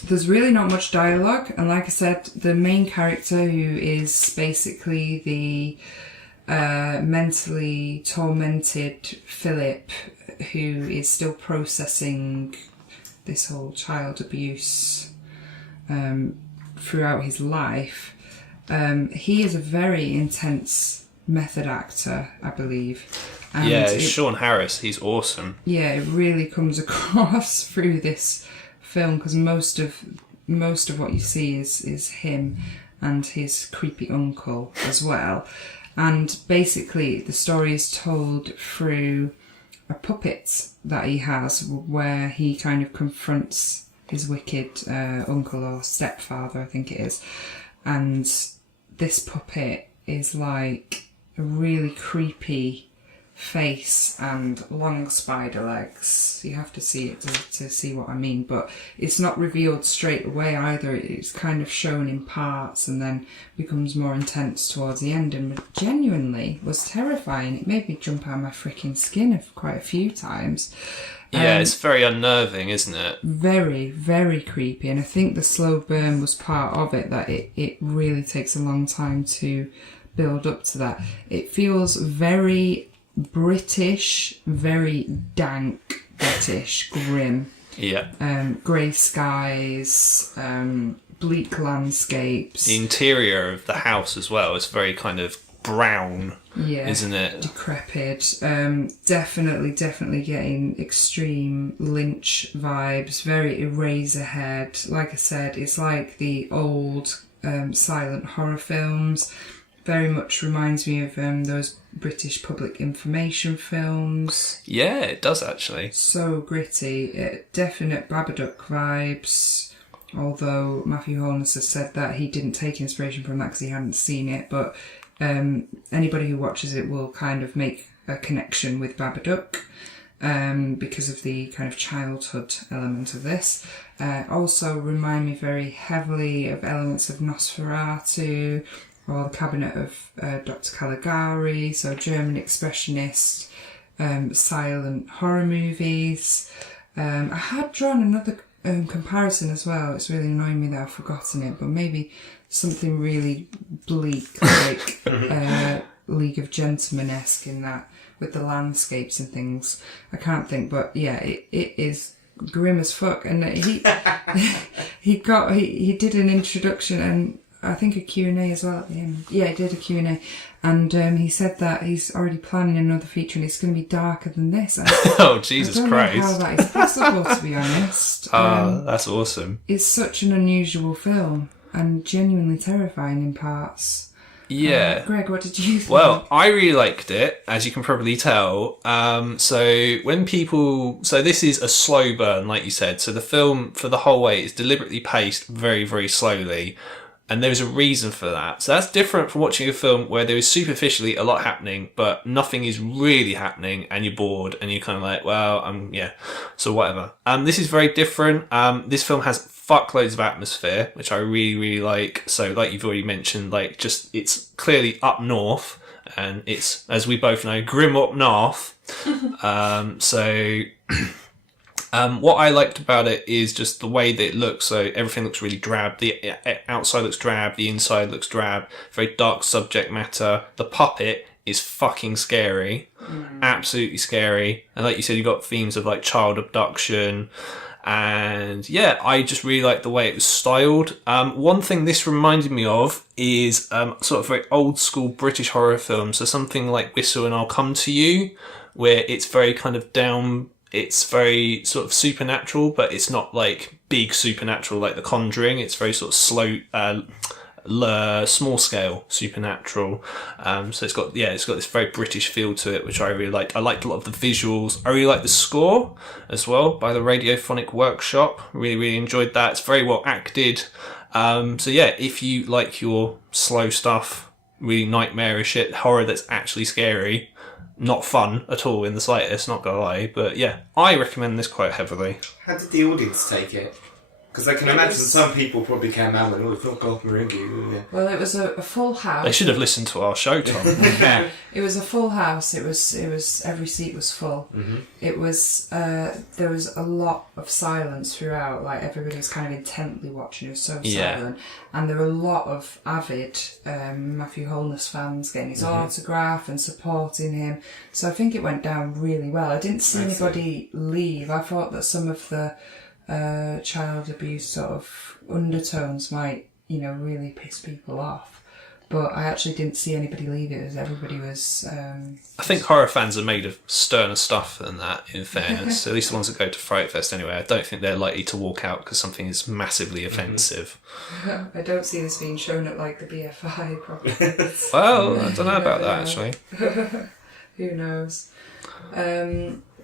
There's really not much dialogue, and like I said, the main character, who is basically the mentally tormented Philip, who is still processing this whole child abuse throughout his life. He is a very intense method actor, I believe. And it's Sean Harris. He's awesome. Yeah, it really comes across through this film, because most of what you see is him and his creepy uncle as well. And basically the story is told through a puppet that he has, where he kind of confronts his wicked uncle or stepfather, I think it is. And this puppet is like a really creepy face and long spider legs. You have to see it to see what I mean, but it's not revealed straight away either. It's kind of shown in parts and then becomes more intense towards the end, and genuinely was terrifying. It made me jump out of my freaking skin quite a few times. Yeah, it's very unnerving, isn't it? Very, very creepy, and I think the slow burn was part of it, that it really takes a long time to build up to that. It feels very British, very dank British, grim. Yeah. Grey skies, bleak landscapes. The interior of the house as well is very kind of brown, isn't it? Decrepit. Definitely getting extreme Lynch vibes, very Eraserhead. Like I said, it's like the old silent horror films. Very much reminds me of those British public information films. Yeah, it does actually. So gritty. Definite Babadook vibes. Although Matthew Holness has said that he didn't take inspiration from that because he hadn't seen it. But anybody who watches it will kind of make a connection with Babadook because of the kind of childhood element of this. Also remind me very heavily of elements of Nosferatu, or the Cabinet of Dr. Caligari, so German expressionist, silent horror movies. I had drawn another comparison as well. It's really annoying me that I've forgotten it, but maybe something really bleak, like League of Gentlemen-esque in that, with the landscapes and things. I can't think, but yeah, it is grim as fuck. And he did an introduction and I think a Q&A as well at the end. Yeah, he did a Q&A. And he said that he's already planning another feature and it's going to be darker than this. Oh, Jesus Christ. I don't know how that is possible, to be honest. That's awesome. It's such an unusual film and genuinely terrifying in parts. Yeah. Greg, what did you think? Well, I really liked it, as you can probably tell. So this is a slow burn, like you said. So the film, for the whole way, is deliberately paced very, very slowly. And there's a reason for that. So that's different from watching a film where there is superficially a lot happening, but nothing is really happening, and you're bored, and you're kind of like, well, so whatever. This is very different. This film has fuckloads of atmosphere, which I really, really like. So, like you've already mentioned, it's clearly up north, and it's, as we both know, grim up north. What I liked about it is just the way that it looks. So everything looks really drab. The outside looks drab. The inside looks drab. Very dark subject matter. The puppet is fucking scary. Absolutely scary. And like you said, you got themes of like child abduction. And yeah, I just really like the way it was styled. One thing this reminded me of is sort of very old school British horror films. So something like Whistle and I'll Come to You, where it's very kind of down. It's very sort of supernatural, but it's not like big supernatural like The Conjuring. It's very sort of slow, small scale supernatural. So it's got this very British feel to it, which I really liked. I liked a lot of the visuals. I really liked the score as well by the Radiophonic Workshop. Really, really enjoyed that. It's very well acted. So yeah, if you like your slow stuff, really nightmarish shit, horror that's actually scary, not fun at all in the slightest, not gonna lie, but yeah, I recommend this quite heavily. How did the audience take it? Because I can imagine some people probably came out and fuck off Meringue. Yeah. Well, it was a full house. They should have listened to our show, Tom. It was a full house. It was every seat was full. Mm-hmm. It was there was a lot of silence throughout. Like everybody was kind of intently watching. It was so silent, and there were a lot of avid Matthew Holness fans getting his autograph and supporting him. So I think it went down really well. I didn't see anybody leave. I thought that some of the child abuse sort of undertones might, really piss people off. But I actually didn't see anybody leave it, as everybody was... I think horror fans are made of sterner stuff than that, in fairness. At least the ones that go to FrightFest anyway. I don't think they're likely to walk out because something is massively offensive. I don't see this being shown at, the BFI, probably. Well, I don't know about that, actually. Who knows?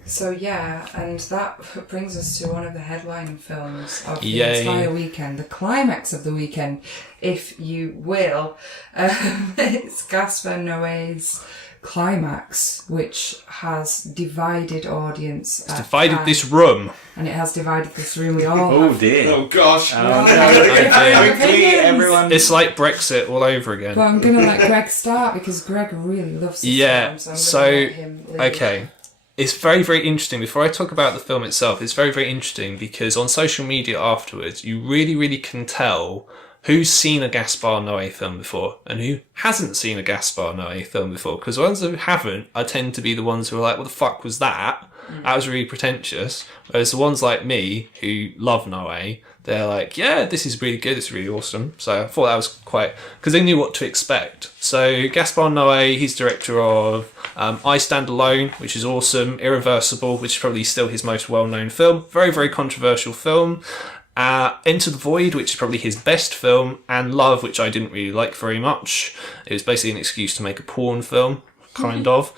So yeah, and that brings us to one of the headline films of the entire weekend, the climax of the weekend, if you will. It's Gaspar Noé's Climax, which has divided audience. It's divided this room. And it has divided this room. We all Oh have, dear. Oh gosh. Everyone. It's like Brexit all over again. But I'm going to let Greg start because Greg really loves this film. So I'm so gonna let him lead. okay. It's very, very interesting. Before I talk about the film itself, it's very, very interesting because on social media afterwards, you really, really can tell who's seen a Gaspar Noé film before and who hasn't seen a Gaspar Noé film before. Because the ones who haven't, I tend to be the ones who are like, what the fuck was that? That was really pretentious. Whereas the ones like me who love Noé, they're like, yeah, this is really good, it's really awesome. So I thought that was quite... because they knew what to expect. So Gaspar Noé, he's director of I Stand Alone, which is awesome, Irreversible, which is probably still his most well-known film. Very, very controversial film. Enter the Void, which is probably his best film, and Love, which I didn't really like very much. It was basically an excuse to make a porn film. Kind of.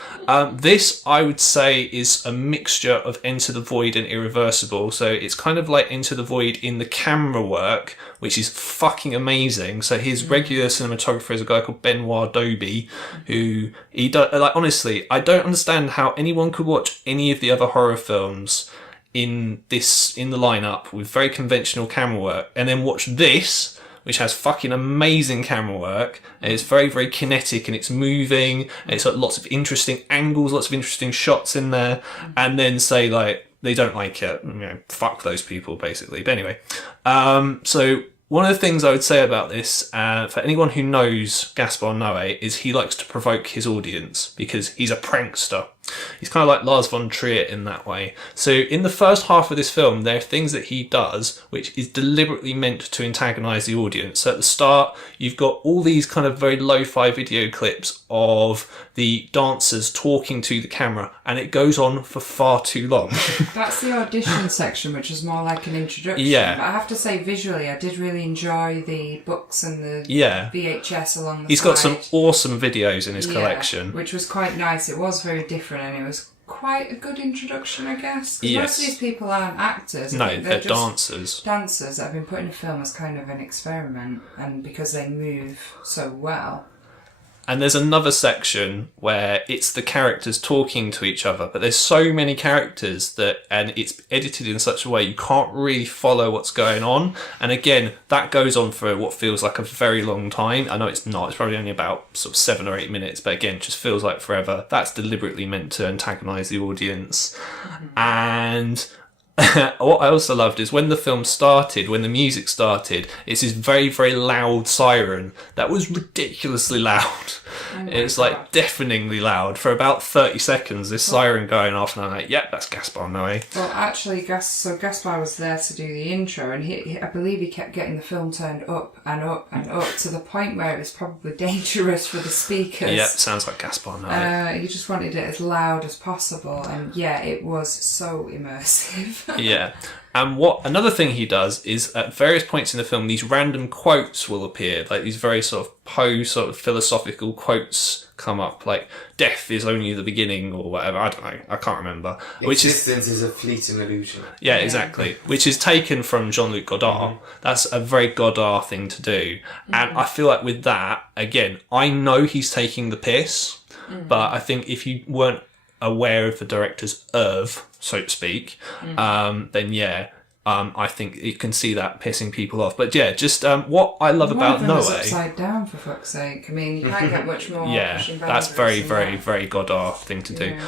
This, I would say, is a mixture of Enter the Void and Irreversible. So it's kind of like Enter the Void in the camera work, which is fucking amazing. So his regular cinematographer is a guy called Benoit Dobie, who he does. Like, honestly, I don't understand how anyone could watch any of the other horror films in the lineup with very conventional camera work, and then watch this, which has fucking amazing camera work, and it's very, very kinetic, and it's moving, and it's got lots of interesting angles, lots of interesting shots in there, and then say, like, they don't like it, you know, fuck those people, basically. But anyway, so one of the things I would say about this, for anyone who knows Gaspar Noé, is he likes to provoke his audience, because he's a prankster. He's kind of like Lars von Trier in that way. So in the first half of this film, there are things that he does which is deliberately meant to antagonise the audience. So at the start, you've got all these kind of very lo-fi video clips of the dancers talking to the camera, and it goes on for far too long. That's the audition section, which is more like an introduction. Yeah. But I have to say, visually, I did really enjoy the books and the VHS along the He's side. got some awesome videos in his collection. Which was quite nice. It was very different, and it was quite a good introduction, I guess. 'Cause Yes. most of these people aren't actors. No, They're they're just dancers. Dancers that have been put in a film as kind of an experiment, and because they move so well. And there's another section where it's the characters talking to each other, but there's so many characters and it's edited in such a way you can't really follow what's going on. And again, that goes on for what feels like a very long time. I know it's not, it's probably only about sort of 7 or 8 minutes, but again, it just feels like forever. That's deliberately meant to antagonise the audience. And what I also loved is when the film started, when the music started, it's this very, very loud siren that was ridiculously loud. It's like deafeningly loud for about 30 seconds. This siren going off, and I'm like, yep, that's Gaspar Noé. Well, actually, Gaspar was there to do the intro, and I believe he kept getting the film turned up and up and up to the point where it was probably dangerous for the speakers. Yep, sounds like Gaspar Noé. He just wanted it as loud as possible, and yeah, it was so immersive. Yeah. And another thing he does is at various points in the film, these random quotes will appear, like these very sort of sort of philosophical quotes come up, like death is only the beginning or whatever. I don't know. I can't remember. Existence is a fleeting illusion. Yeah, exactly. Which is taken from Jean-Luc Godard. That's a very Godard thing to do. And I feel like with that, again, I know he's taking the piss, but I think if you weren't aware of the director's oeuvre, so to speak, then I think you can see that pissing people off. But yeah, just what I love about Noé. Upside down, for fuck's sake. I mean, you can't get much more. Yeah, that's very, very, very Godard thing to do.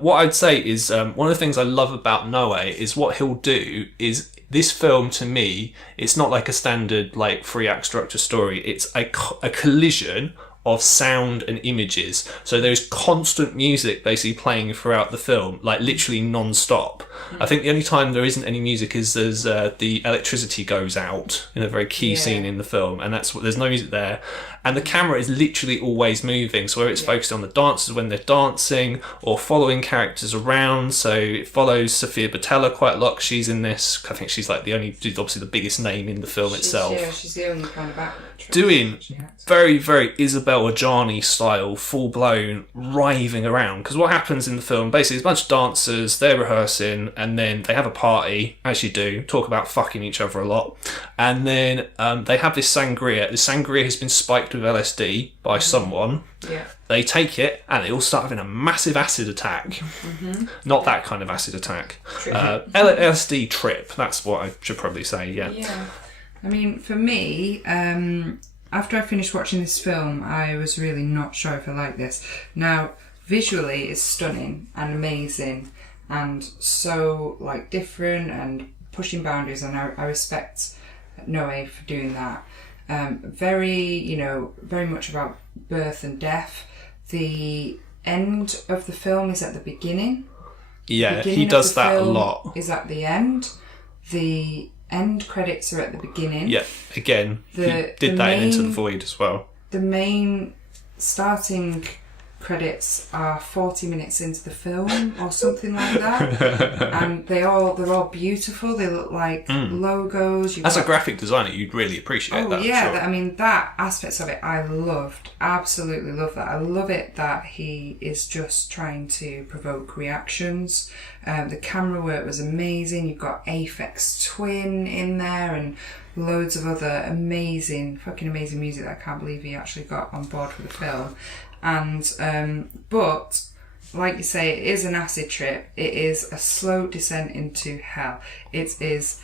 What I'd say is one of the things I love about Noé is what he'll do is this film, to me, it's not like a standard like 3-act structure story. It's a collision of sound and images. So there's constant music basically playing throughout the film, like literally non-stop. I think the only time there isn't any music is there's the electricity goes out in a very key scene in the film, and there's no music there. And the camera is literally always moving, so whether it's focused on the dancers when they're dancing or following characters around. So it follows Sophia Botella quite a lot. She's in this. I think she's like obviously the biggest name in the film itself. Yeah, she's the only kind of actress. Doing very, very Isabelle Annabelle or Johnny style, full blown writhing around. Because what happens in the film, basically, is a bunch of dancers, they're rehearsing, and then they have a party, as you do, talk about fucking each other a lot. And then they have this sangria. The sangria has been spiked with LSD by someone. Yeah. They take it and they all start having a massive acid attack. Not that kind of acid attack. LSD trip, that's what I should probably say, Yeah. I mean, for me, after I finished watching this film, I was really not sure if I liked this. Now, visually, it's stunning and amazing and so, like, different and pushing boundaries, and I respect Noé for doing that. Very much about birth and death. The end of the film is at the beginning. Yeah, he does that a lot. Is at the end. The end credits are at the beginning. Yeah, again, he did that in Into the Void as well. The main starting credits are 40 minutes into the film or something like that, and they're all beautiful. They look like logos. As a graphic designer, you'd really appreciate that. Yeah, sure. I mean, that aspects of it I loved, absolutely love that. I love it that he is just trying to provoke reactions. The camera work was amazing. You've got Aphex Twin in there and loads of other fucking amazing music that I can't believe he actually got on board for the film. And but like you say, it is an acid trip. It is a slow descent into hell. It is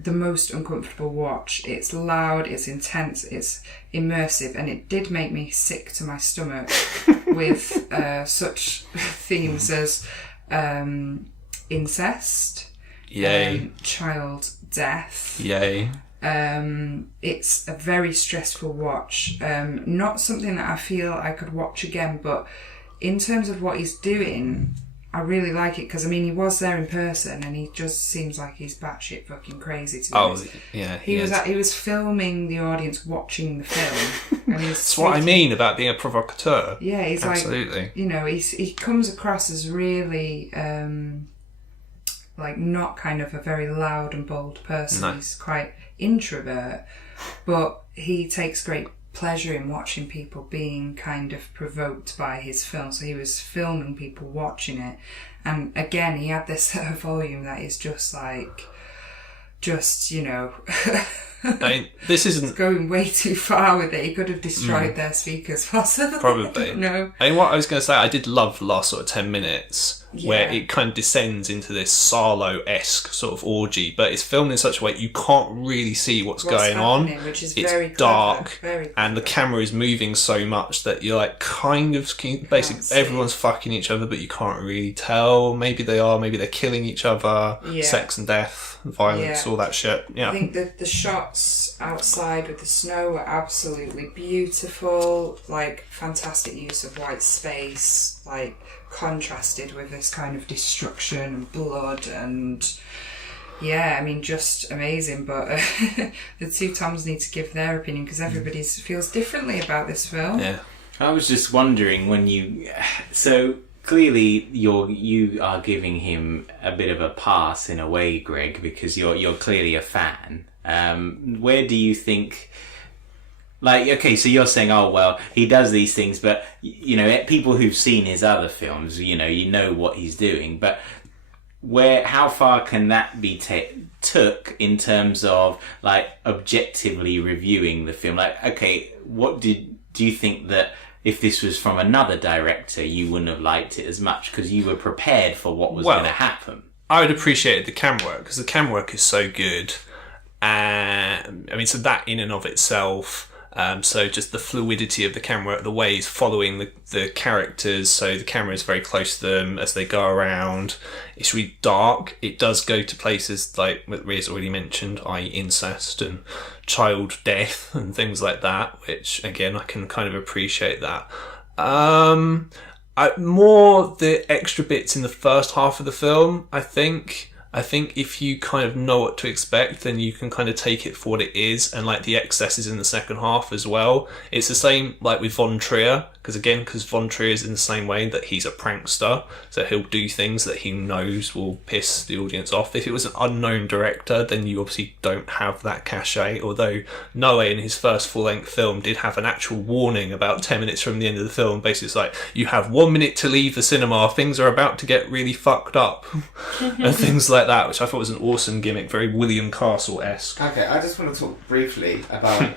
the most uncomfortable watch. It's loud, it's intense, it's immersive, and it did make me sick to my stomach with such themes as incest, child death. Yay. It's a very stressful watch. Not something that I feel I could watch again, but in terms of what he's doing, I really like it because, I mean, he was there in person and he just seems like he's batshit fucking crazy to be honest. Yeah. He was filming the audience watching the film. And That's what I mean about being a provocateur. Yeah, he's absolutely. Like, he comes across as really, like, not kind of a very loud and bold person. No. He's quite introvert, but he takes great pleasure in watching people being kind of provoked by his film. So he was filming people watching it, and again he had this volume that is just like, I mean, this isn't going way too far with it. He could have destroyed their speakers possibly. Probably. No. I mean, what I was going to say, I did love the last sort of 10 minutes where it kind of descends into this Sarlo-esque sort of orgy, but it's filmed in such a way you can't really see what's going on. Which is it's very dark, very and the camera is moving so much that you're like basically everyone's fucking each other, but you can't really tell. Maybe they are, maybe they're killing each other. Yeah. Sex and death, violence, all that shit. Yeah. I think that the shots outside with the snow were absolutely beautiful. Like, fantastic use of white space, like contrasted with this kind of destruction and blood, and yeah, I mean, just amazing. But the two Toms need to give their opinion because everybody feels differently about this film. Yeah, I was just wondering so clearly you are giving him a bit of a pass in a way, Greg, because you're clearly a fan. Where do you think? Like, okay, so you're saying, oh, well, he does these things, but, people who've seen his other films, you know what he's doing, but how far can that be took in terms of, like, objectively reviewing the film? Like, okay, do you think that if this was from another director, you wouldn't have liked it as much because you were prepared for what was going to happen? I would appreciate the camera work because the camera work is so good. And I mean, so that in and of itself... so just the fluidity of the camera, the way it's following the characters, so the camera is very close to them as they go around. It's really dark. It does go to places like what Ria's already mentioned, i.e. incest and child death and things like that, which again I can kind of appreciate that. More the extra bits in the first half of the film, I think. I think if you kind of know what to expect, then you can kind of take it for what it is, and like the excesses in the second half as well. It's the same like with Von Trier, because Von Trier is in the same way that he's a prankster, so he'll do things that he knows will piss the audience off. If it was an unknown director, then you obviously don't have that cachet, although Noe in his first full-length film did have an actual warning about 10 minutes from the end of the film. Basically it's like, you have 1 minute to leave the cinema, things are about to get really fucked up, and things like that, which I thought was an awesome gimmick, very William Castle-esque. Okay, I just want to talk briefly about...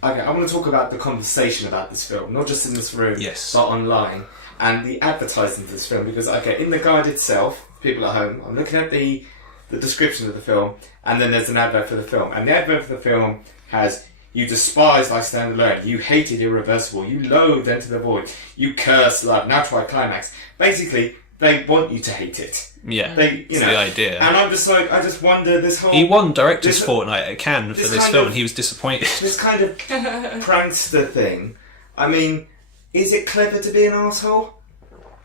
Okay, I want to talk about the conversation about this film, not just in this room, Yes. but online, and the advertising for this film, because, okay, in the guide itself, people at home, I'm looking at the description of the film, and then there's an advert for the film, and the advert for the film has, you despise Life Stand Alone, you hated Irreversible, you loathe Enter the Void, you curse Love, now try Climax. Basically, they want you to hate it. Yeah, That's the idea. And I'm just like, I just wonder this whole... He won Director's Fortnight at Cannes for this this kind film, of- and he was disappointed. This kind of prankster thing, I mean, is it clever to be an arsehole?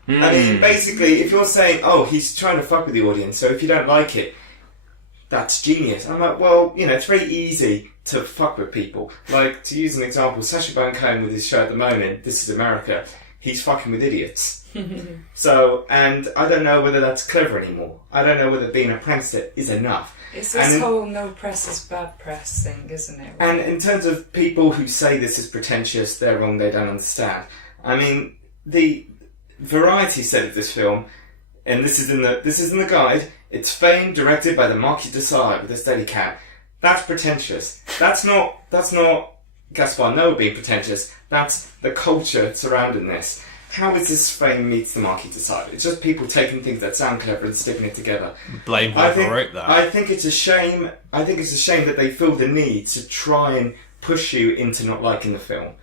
I mean, basically, if you're saying, oh, he's trying to fuck with the audience, so if you don't like it, that's genius. I'm like, well, it's very easy to fuck with people. Like, to use an example, Sacha Baron Cohen with his show at the moment, This Is America, he's fucking with idiots. So, and I don't know whether that's clever anymore. I don't know whether being a prankster is enough. It's this whole no press is bad press thing, isn't it? And in terms of people who say this is pretentious, they're wrong, they don't understand. I mean, the Variety said of this film, and this is in the guide, it's fame directed by the Marquis de Sade with a steady cam. That's pretentious. That's not Gaspar Noé being pretentious. That's the culture surrounding this. How is this fame meets the Marquis de Sade? It's just people taking things that sound clever and sticking it together. Blame whoever wrote that. I think it's a shame. I think it's a shame that they feel the need to try and push you into not liking the film.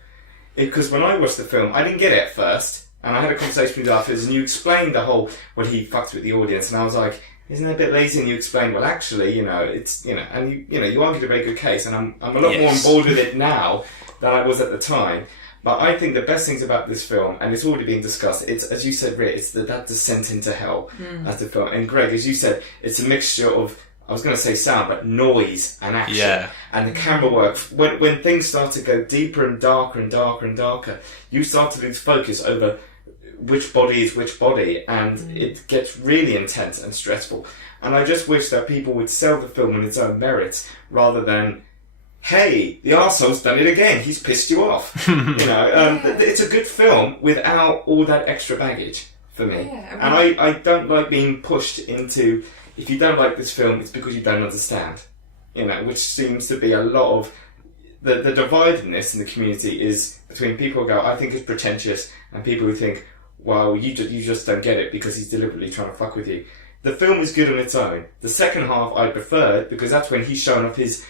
Because when I watched the film, I didn't get it at first, and I had a conversation with you afterwards, and you explained the whole when he fucks with the audience, and I was like, isn't that a bit lazy? And you explained, well, actually, it's and you argued a very good case, and I'm a lot more on board with it now than I was at the time. But I think the best things about this film, and it's already been discussed, it's, as you said, Rit, it's that descent into hell as the film. And Greg, as you said, it's a mixture of, I was going to say sound, but noise and action. Yeah. And the camera work. When things start to go deeper and darker and darker and darker, you start to lose focus over which body is which body, and it gets really intense and stressful. And I just wish that people would sell the film on its own merits, rather than, hey, the arsehole's done it again, he's pissed you off. It's a good film without all that extra baggage for me. Yeah, and I don't like being pushed into, if you don't like this film, it's because you don't understand. Which seems to be a lot of the dividedness in the community is between people who go, I think it's pretentious, and people who think, well, you just don't get it because he's deliberately trying to fuck with you. The film is good on its own. The second half I preferred, because that's when he's shown off his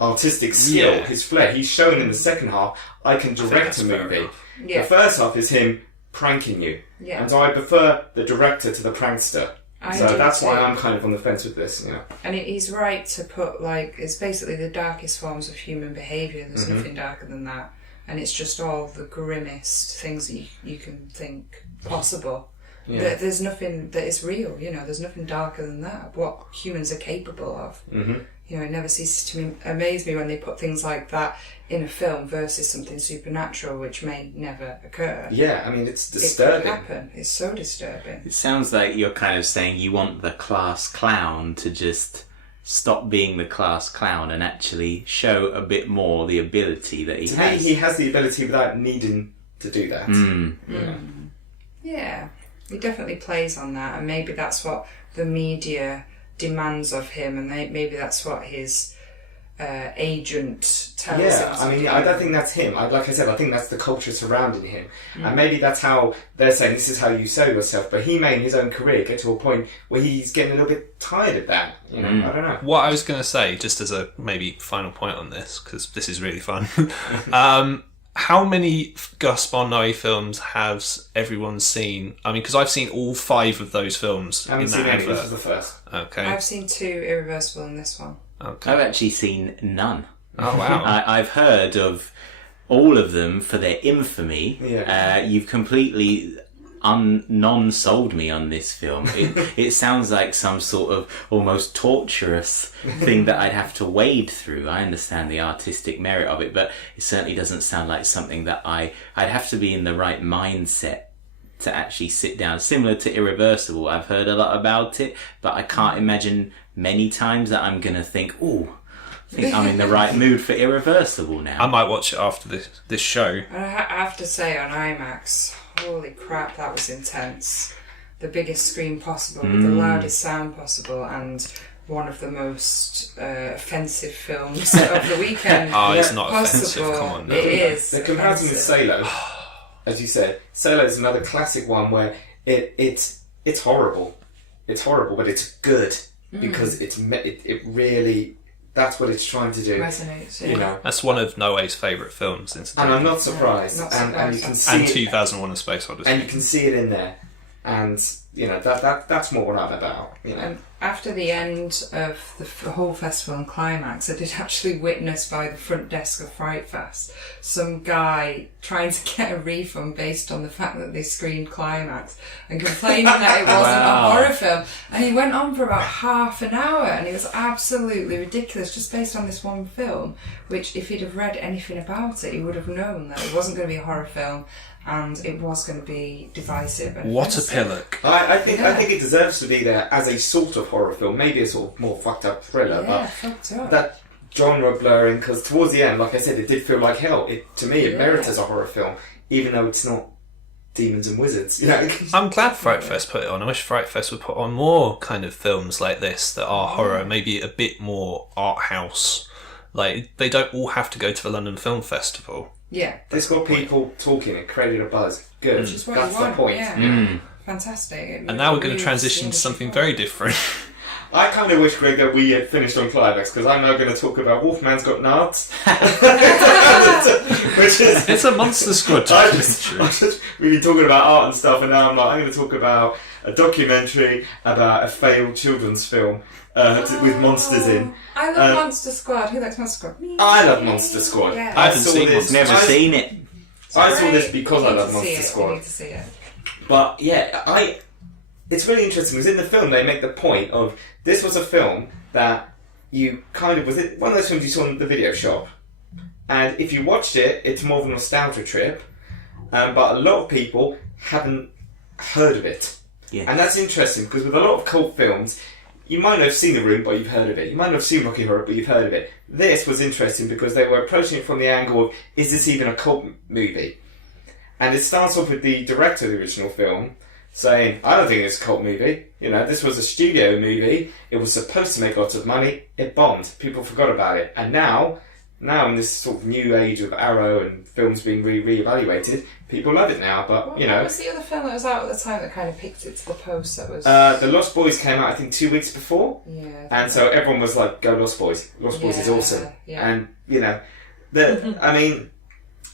artistic skill, his flair. He's shown in the second half, I can direct a movie. Yeah. The first half is him pranking you. Yeah. And so I prefer the director to the prankster. I So do that's why too. I'm kind of on the fence with this. And he's right to put, it's basically the darkest forms of human behaviour. There's nothing darker than that. And it's just all the grimmest things that you can think possible. Yeah. There's nothing that is real, there's nothing darker than that. What humans are capable of. Mm-hmm. It never ceases to amaze me when they put things like that in a film versus something supernatural, which may never occur. Yeah, I mean, it's It disturbing. could happen. It's so disturbing. It sounds like you're kind of saying you want the class clown to just stop being the class clown and actually show a bit more the ability that he To has. me, he has the ability without needing to do that. Yeah, he definitely plays on that, and maybe that's what the media demands of him, and maybe that's what his agent tells him. Yeah, I mean, I don't think that's him. Like I said, I think that's the culture surrounding him. And maybe that's how they're saying this is how you sell yourself. But he may, in his own career, get to a point where he's getting a little bit tired of that. I don't know. What I was going to say, just as a maybe final point on this, because this is really fun. How many Gaspar Noé films has everyone seen? I mean, because I've seen all 5 of those films I haven't in seen that any. This advert. was the first. Okay. I've seen 2 Irreversible in this one. Okay. I've actually seen none. Oh wow. I've heard of all of them for their infamy. Yeah. You've completely non-sold me on this film. It sounds like some sort of almost torturous thing that I'd have to wade through. I understand the artistic merit of it, but it certainly doesn't sound like something that I'd have to be in the right mindset to actually sit down. Similar to Irreversible, I've heard a lot about it, but I can't imagine many times that I'm going to think, ooh, I think I'm in the right mood for Irreversible now. I might watch it after this show. And I have to say, on IMAX, holy crap, that was intense. The biggest screen possible, with the loudest sound possible, and one of the most offensive films of the weekend. Oh, it's not possible. offensive, come on. No. It is. The comparison with Salo, as you said, Salo is another classic one where it's horrible. It's horrible, but it's good because it really, that's what it's trying to do. Resonates, yeah. You know. That's one of Noé's favourite films, incidentally. And I'm not surprised. Not And you can surprised. see And it, 2001: A Space Odyssey. and you can see it in there. And you know that's more what I'm about. You know. And after the end of the whole festival and Climax, I did actually witness by the front desk of FrightFest some guy trying to get a refund based on the fact that they screened Climax and complaining that it wasn't a horror film. And he went on for about half an hour, and it was absolutely ridiculous just based on this one film, which if he'd have read anything about it, he would have known that it wasn't going to be a horror film and it was going to be divisive. And What a offensive. pillock. I think it deserves to be there as a sort of horror film, maybe a sort of more fucked up thriller, Yeah, fucked up. but that genre blurring, because towards the end, like I said, it did feel like hell. To me, it merits as a horror film, even though it's not demons and wizards. You know? I'm glad FrightFest put it on. I wish FrightFest would put on more kind of films like this that are horror, maybe a bit more art house. Like, they don't all have to go to the London Film Festival. Yeah. It's got people talking, it created a buzz. Good, Which is what that's you want, the point. yeah. Fantastic. And now we're going to transition to something very different. I kind of wish, Greg, that we had finished on Climax, because I'm now going to talk about Wolfman's Got Nards. Which is... It's a Monster Squad documentary. We've been talking about art and stuff, and now I'm going to talk about a documentary about a failed children's film with monsters in. I love Monster Squad. Who likes Monster Squad? Me. I love Monster Squad. Yeah. I haven't saw seen this. Monster Never seen it. I saw this Great. because You I need love to see Monster it. Squad. You need to see it. But yeah, it's really interesting because in the film they make the point of this was a film that you kind of was it one of those films you saw in the video shop, and if you watched it, it's more of a nostalgia trip, but a lot of people hadn't heard of it, and that's interesting because with a lot of cult films, you might not have seen The Room, but you've heard of it. You might not have seen Rocky Horror, but you've heard of it. This was interesting because they were approaching it from the angle of, is this even a cult movie? And it starts off with the director of the original film saying, I don't think it's a cult movie. You know, this was a studio movie. It was supposed to make lots of money. It bombed. People forgot about it. And now in this sort of new age of Arrow and films being re-evaluated, people love it now. But, you know... What was the other film that was out at the time that kind of picked it to the post that was... The Lost Boys came out, I think, 2 weeks before. Yeah. And so everyone was like, go Lost Boys. Lost Boys is awesome. Yeah. And, you know, I mean,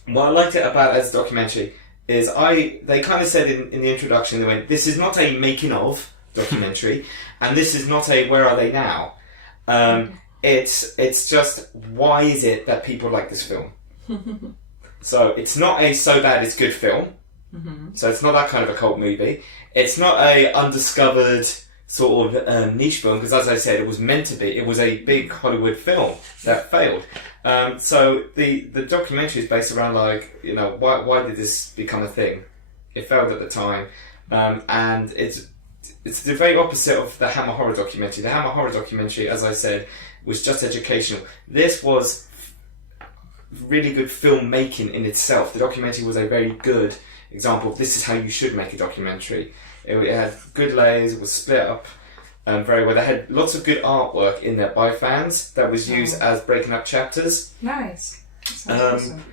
what I liked it about as a documentary is they kind of said in the introduction, they went, this is not a making of documentary, and this is not a where are they now. It's just, why is it that people like this film? So it's not a so bad it's good film. So it's not that kind of a cult movie. It's not a undiscovered sort of niche film, because as I said, it was meant to be. It was a big Hollywood film that failed. So the documentary is based around, like, you know, why did this become a thing? It failed at the time, and it's the very opposite of the Hammer Horror documentary. The Hammer Horror documentary, as I said, was just educational. This was really good filmmaking in itself. The documentary was a very good example of this is how you should make a documentary. It had good layers. It was split up very well. They had lots of good artwork in there by fans that was used as breaking up chapters. Nice. That sounds awesome.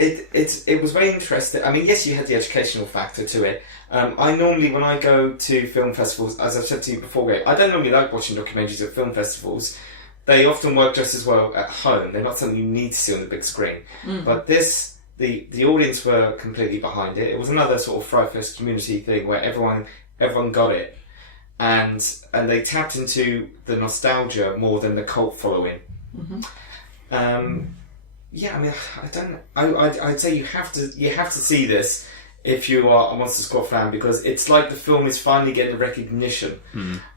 It was very interesting. I mean, yes, you had the educational factor to it. I normally, when I go to film festivals, as I've said to you before, I don't normally like watching documentaries at film festivals. They often work just as well at home. They're not something you need to see on the big screen. But this, the audience were completely behind it. It was another sort of FrightFest community thing where everyone got it, and they tapped into the nostalgia more than the cult following. Yeah, I mean, I'd say you have to see this if you are a Monster Squad fan, because it's like the film is finally getting recognition.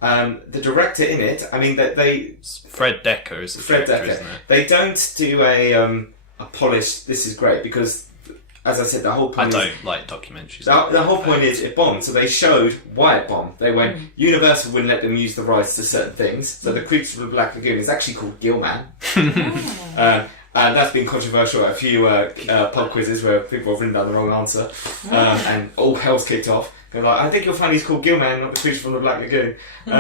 The director in it, I mean, they Fred Dekker is the director, isn't it? They don't do a polished. This is great because, as I said, the whole point. I don't like documentaries. The whole point is it bombed, so they showed why it bombed. They went, Universal wouldn't let them use the rights to certain things, so the Creatures from the Black Lagoon is actually called Gillman. And that's been controversial at a few pub quizzes where people have written down the wrong answer, and all hell's kicked off. They're like, I think you'll find he's called Gillman, not the Creature from the Black Lagoon.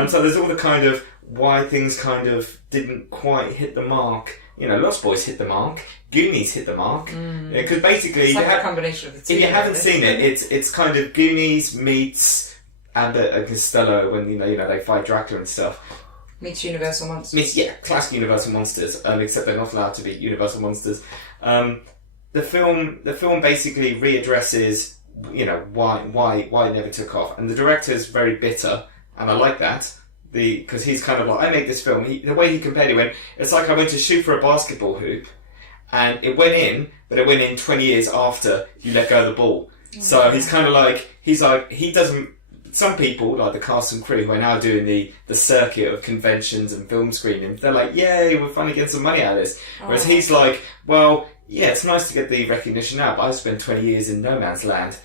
So there's all the kind of why things kind of didn't quite hit the mark. You know, Lost Boys hit the mark, Goonies hit the mark. Because basically, it's like a combination of the two. If you haven't seen it, it's kind of Goonies meets and Costello when you know they fight Dracula and stuff. Meets Universal Monsters. Classic Universal Monsters, except they're not allowed to be Universal Monsters. The film basically readdresses, you know, why it never took off, and the director's very bitter, and I like that. Because he's kind of like, I made this film. The way he compared it, it's like I went to shoot for a basketball hoop, and it went in, but it went in 20 years after you let go of the ball. So he's kind of like, he doesn't. Some people, like the cast and crew, who are now doing the circuit of conventions and film screenings, they're like, yay, we're finally getting some money out of this. Whereas he's like, well, yeah, it's nice to get the recognition now, but I spent 20 years in no man's land.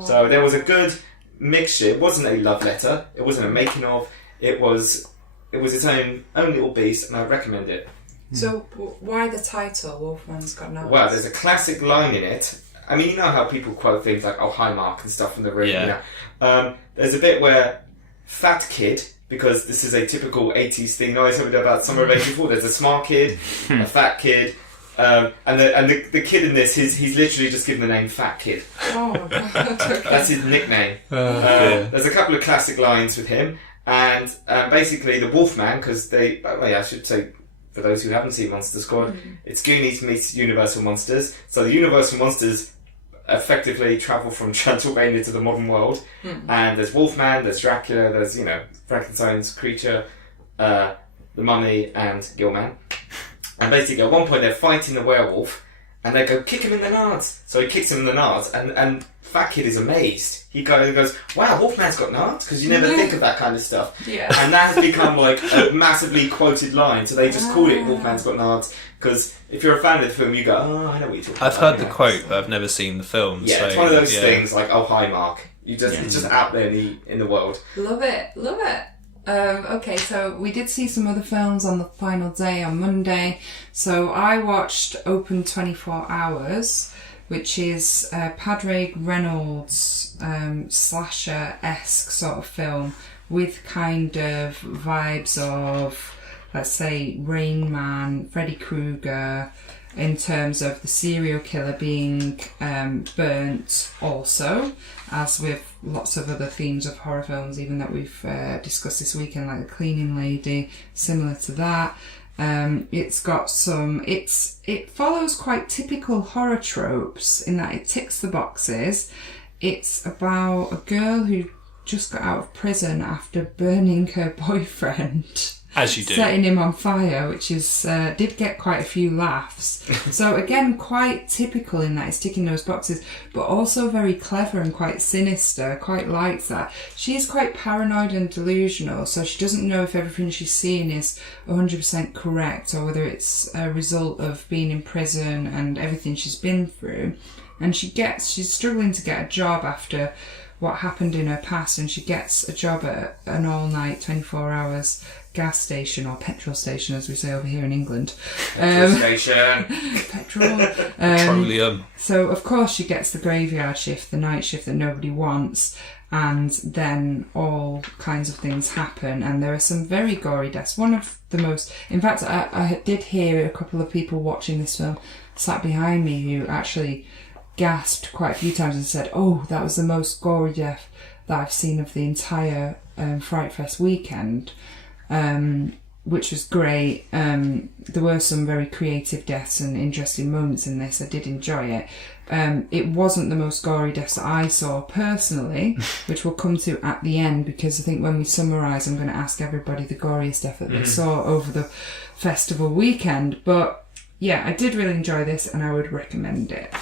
So there was a good mixture. It wasn't a love letter. It wasn't a making of. It was its own little beast, and I recommend it. So why the title, Wolfman's Got Nards? Well, there's a classic line in it. I mean, you know how people quote things like, oh, hi, Mark, and stuff from the room. Yeah. You know? There's a bit where Fat Kid, because this is a typical 80s thing, I always heard about Summer of 84, there's a smart kid, a fat kid, and the kid in this, he's literally just given the name Fat Kid. Oh, God. Okay. That's his nickname. There's a couple of classic lines with him, and basically the Wolfman, because I should say, for those who haven't seen Monster Squad, it's Goonies meets Universal Monsters. So the Universal Monsters effectively travel from Transylvania to the modern world, and there's Wolfman, there's Dracula, there's Frankenstein's creature, the Mummy, and Gillman. And basically, at one point, they're fighting the werewolf, and they go, kick him in the nards. So he kicks him in the nards, and Fat Kid is amazed. He goes, wow, Wolfman's got nards? Because you never think of that kind of stuff. Yeah. And that has become like a massively quoted line, so they just call it Wolfman's got nards. Because if you're a fan of the film, you go, oh, I know what you're talking about. I've heard the quote, but I've never seen the film. Yeah, so, it's one of those things like, oh, hi, Mark. It's just out there in the world. Love it. Okay, so we did see some other films on the final day on Monday. So I watched Open 24 Hours, which is Padraig Reynolds slasher-esque sort of film with kind of vibes of, let's say, Rain Man, Freddy Krueger, in terms of the serial killer being burnt also, as with lots of other themes of horror films, even that we've discussed this weekend, like The Cleaning Lady, similar to that. It's got it follows quite typical horror tropes in that it ticks the boxes. It's about a girl who just got out of prison after burning her boyfriend. As you do. Setting him on fire, which is did get quite a few laughs. So again, quite typical in that it's ticking those boxes, but also very clever and quite sinister. Quite likes that. She's quite paranoid and delusional, so she doesn't know if everything she's seeing is 100% correct or whether it's a result of being in prison and everything she's been through. And she's struggling to get a job after what happened in her past, and she gets a job at an all-night 24 hours gas station, or petrol station as we say over here in England. Petrol station. Petrol. Petroleum. So of course she gets the graveyard shift, the night shift that nobody wants, and then all kinds of things happen, and there are some very gory deaths. One of the most, in fact, I did hear a couple of people watching this film sat behind me who actually gasped quite a few times and said, oh, that was the most gory death that I've seen of the entire FrightFest weekend, which was great. There were some very creative deaths and interesting moments in this. I did enjoy it. It wasn't the most gory deaths that I saw personally, which we'll come to at the end, because I think when we summarise, I'm going to ask everybody the goriest death that they saw over the festival weekend. But yeah, I did really enjoy this and I would recommend it.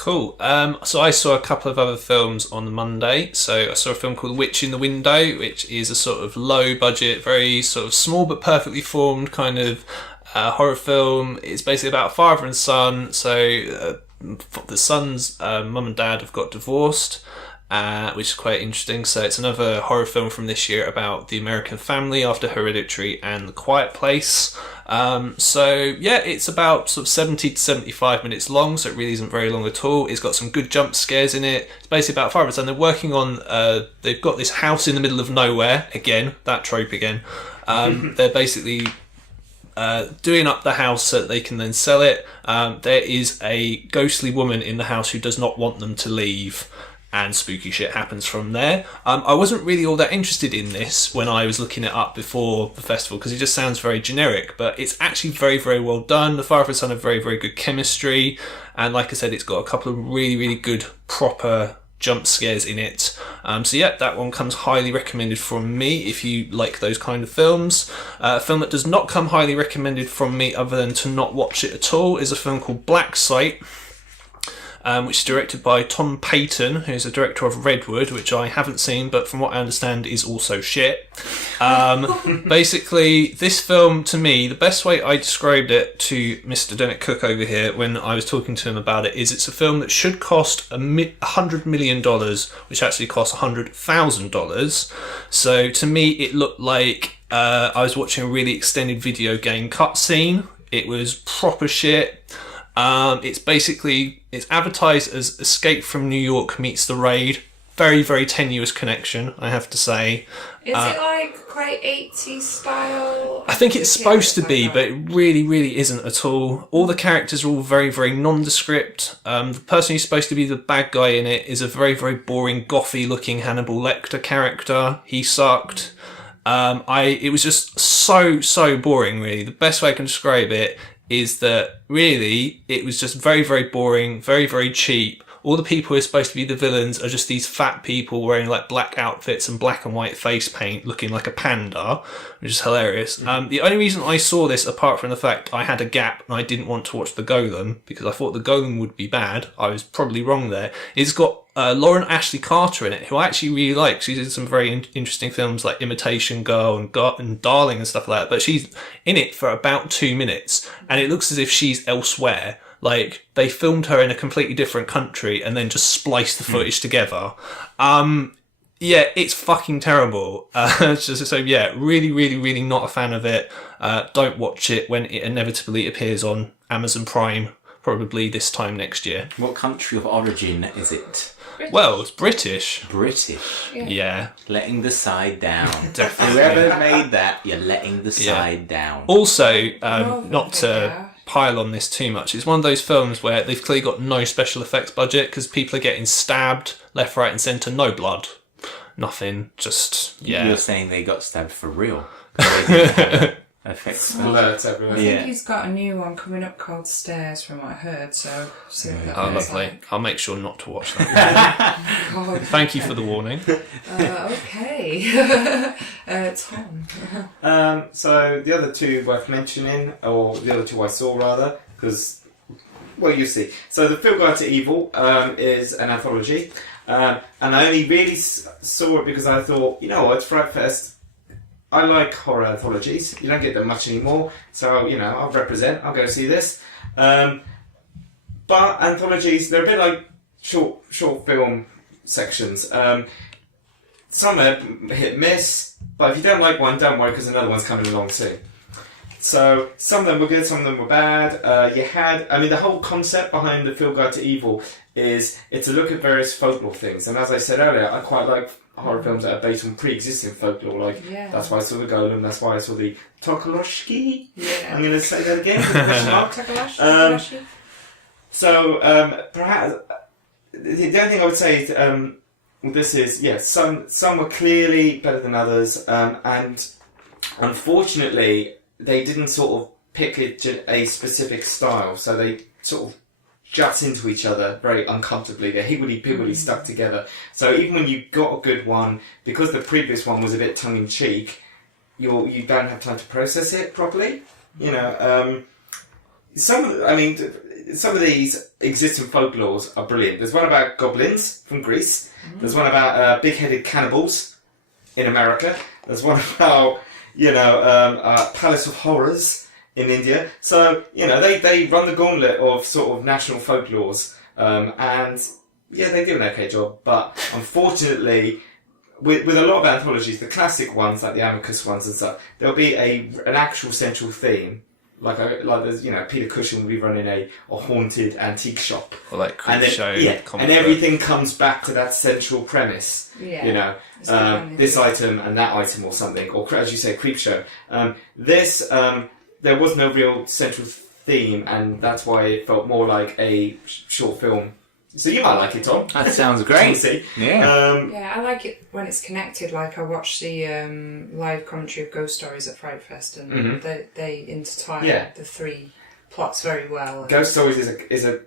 Cool. So I saw a couple of other films on the Monday. So I saw a film called Witch in the Window, which is a sort of low budget, very sort of small but perfectly formed kind of horror film. It's basically about a father and son. So the son's mum and dad have got divorced, which is quite interesting. So it's another horror film from this year about the American family after Hereditary and The Quiet Place. So yeah, it's about sort of 70 to 75 minutes long, so it really isn't very long at all. It's got some good jump scares in it. It's basically about father and son. They're working on, they've got this house in the middle of nowhere, again, that trope again. They're basically doing up the house so that they can then sell it. There is a ghostly woman in the house who does not want them to leave, and spooky shit happens from there. I wasn't really all that interested in this when I was looking it up before the festival, because it just sounds very generic, but it's actually very, very well done. The father and son have very, very good chemistry, and like I said, it's got a couple of really, really good, proper jump scares in it. So yeah, that one comes highly recommended from me if you like those kind of films. A film that does not come highly recommended from me, other than to not watch it at all, is a film called Black Site, which is directed by Tom Payton, who's a director of Redwood, which I haven't seen, but from what I understand is also shit. Basically, this film, to me, the best way I described it to Mr. Dennett Cook over here when I was talking to him about it is it's a film that should cost $100 million, which actually costs $100,000. So to me, it looked like I was watching a really extended video game cutscene. It was proper shit. It's advertised as Escape from New York meets The Raid. Very, very tenuous connection, I have to say. Is it like quite 80s style? I think it's supposed to be, but it really, really isn't at all. All the characters are all very, very nondescript. The person who's supposed to be the bad guy in it is a very, very boring, gothy-looking Hannibal Lecter character. He sucked. It was just so boring, really. The best way I can describe it is that really it was just very, very boring, very, very cheap. All the people who are supposed to be the villains are just these fat people wearing like black outfits and black and white face paint looking like a panda, which is hilarious. The only reason I saw this, apart from the fact I had a gap and I didn't want to watch the Golem because I thought the Golem would be bad, I was probably wrong there, it's got Lauren Ashley Carter in it, who I actually really like. She's in some very interesting films like Imitation Girl and Darling and stuff like that, but she's in it for about 2 minutes and it looks as if she's elsewhere. Like, they filmed her in a completely different country and then just spliced the footage together. Yeah, it's fucking terrible. So yeah, really, really, really not a fan of it. Don't watch it when it inevitably appears on Amazon Prime, probably this time next year. What country of origin is it? British. Well, it's British. British. Yeah. Letting the side down. Definitely. Whoever made that, you're letting the side down. Also, not to pile on this too much, it's one of those films where they've clearly got no special effects budget because people are getting stabbed left, right and centre, no blood, nothing, just, yeah. You're saying they got stabbed for real? Effects. Alerts everywhere. I think he's got a new one coming up called Stairs, from what I heard, so see what that Oh, looks lovely. like. I'll make sure not to watch that. God. Thank you for the warning. Okay. Tom. So the other two worth mentioning, or the other two I saw rather, because, well, you see. So The Field Guide to Evil is an anthology, and I only really saw it because I thought, you know what, FrightFest, I like horror anthologies. You don't get them much anymore, so, you know, I'll represent, I'll go see this. But anthologies, they're a bit like short film sections. Some are hit miss, but if you don't like one, don't worry, because another one's coming along soon. So some of them were good, some of them were bad. The whole concept behind The Field Guide to Evil is it's a look at various folklore things. And as I said earlier, I quite like horror films that are based on pre-existing folklore. That's why I saw the Golem, that's why I saw the Tokoloshki. Yeah. I'm going to say that again. Tokoloshki. Perhaps the only thing I would say is this is, some were clearly better than others, and unfortunately they didn't sort of pick a specific style, so they sort of jut into each other very uncomfortably. They're higgledy-piggledy stuck together. So even when you got a good one, because the previous one was a bit tongue-in-cheek, you don't have time to process it properly. You know, some of these existing folklores are brilliant. There's one about goblins from Greece. There's one about big-headed cannibals in America. There's one about, Palace of Horrors in India. So, they run the gauntlet of sort of national folklores. And, yeah, they do an okay job. But, unfortunately, with a lot of anthologies, the classic ones, like the Amicus ones and stuff, there'll be an actual central theme. Like there's, Peter Cushing will be running a haunted antique shop. Or like Creepshow. Yeah, and everything comes back to that central premise. Yeah. This item and that item or something. Or, as you say, Creepshow. There was no real central theme, and that's why it felt more like a short film. So you might like it, Tom. That sounds great. Yeah. I like it when it's connected. Like I watched the live commentary of Ghost Stories at FrightFest, and they intertwine the three plots very well. Ghost Stories is a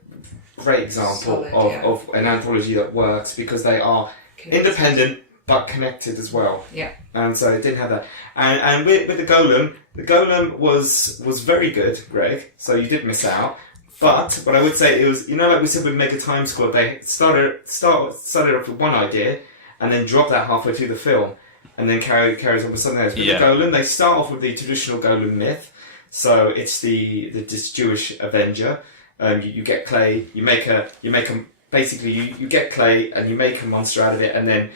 great example of an anthology that works because they are independent but connected as well. Yeah. And so it didn't have that. And with the Golem was very good, Greg. So you did miss out. But what I would say, it was, like we said with Mega Time Squad, they started off with one idea and then drop that halfway through the film and then carries on with something else. With the Golem, they start off with the traditional Golem myth. So it's this Jewish Avenger. You get clay, you get clay and you make a monster out of it, and then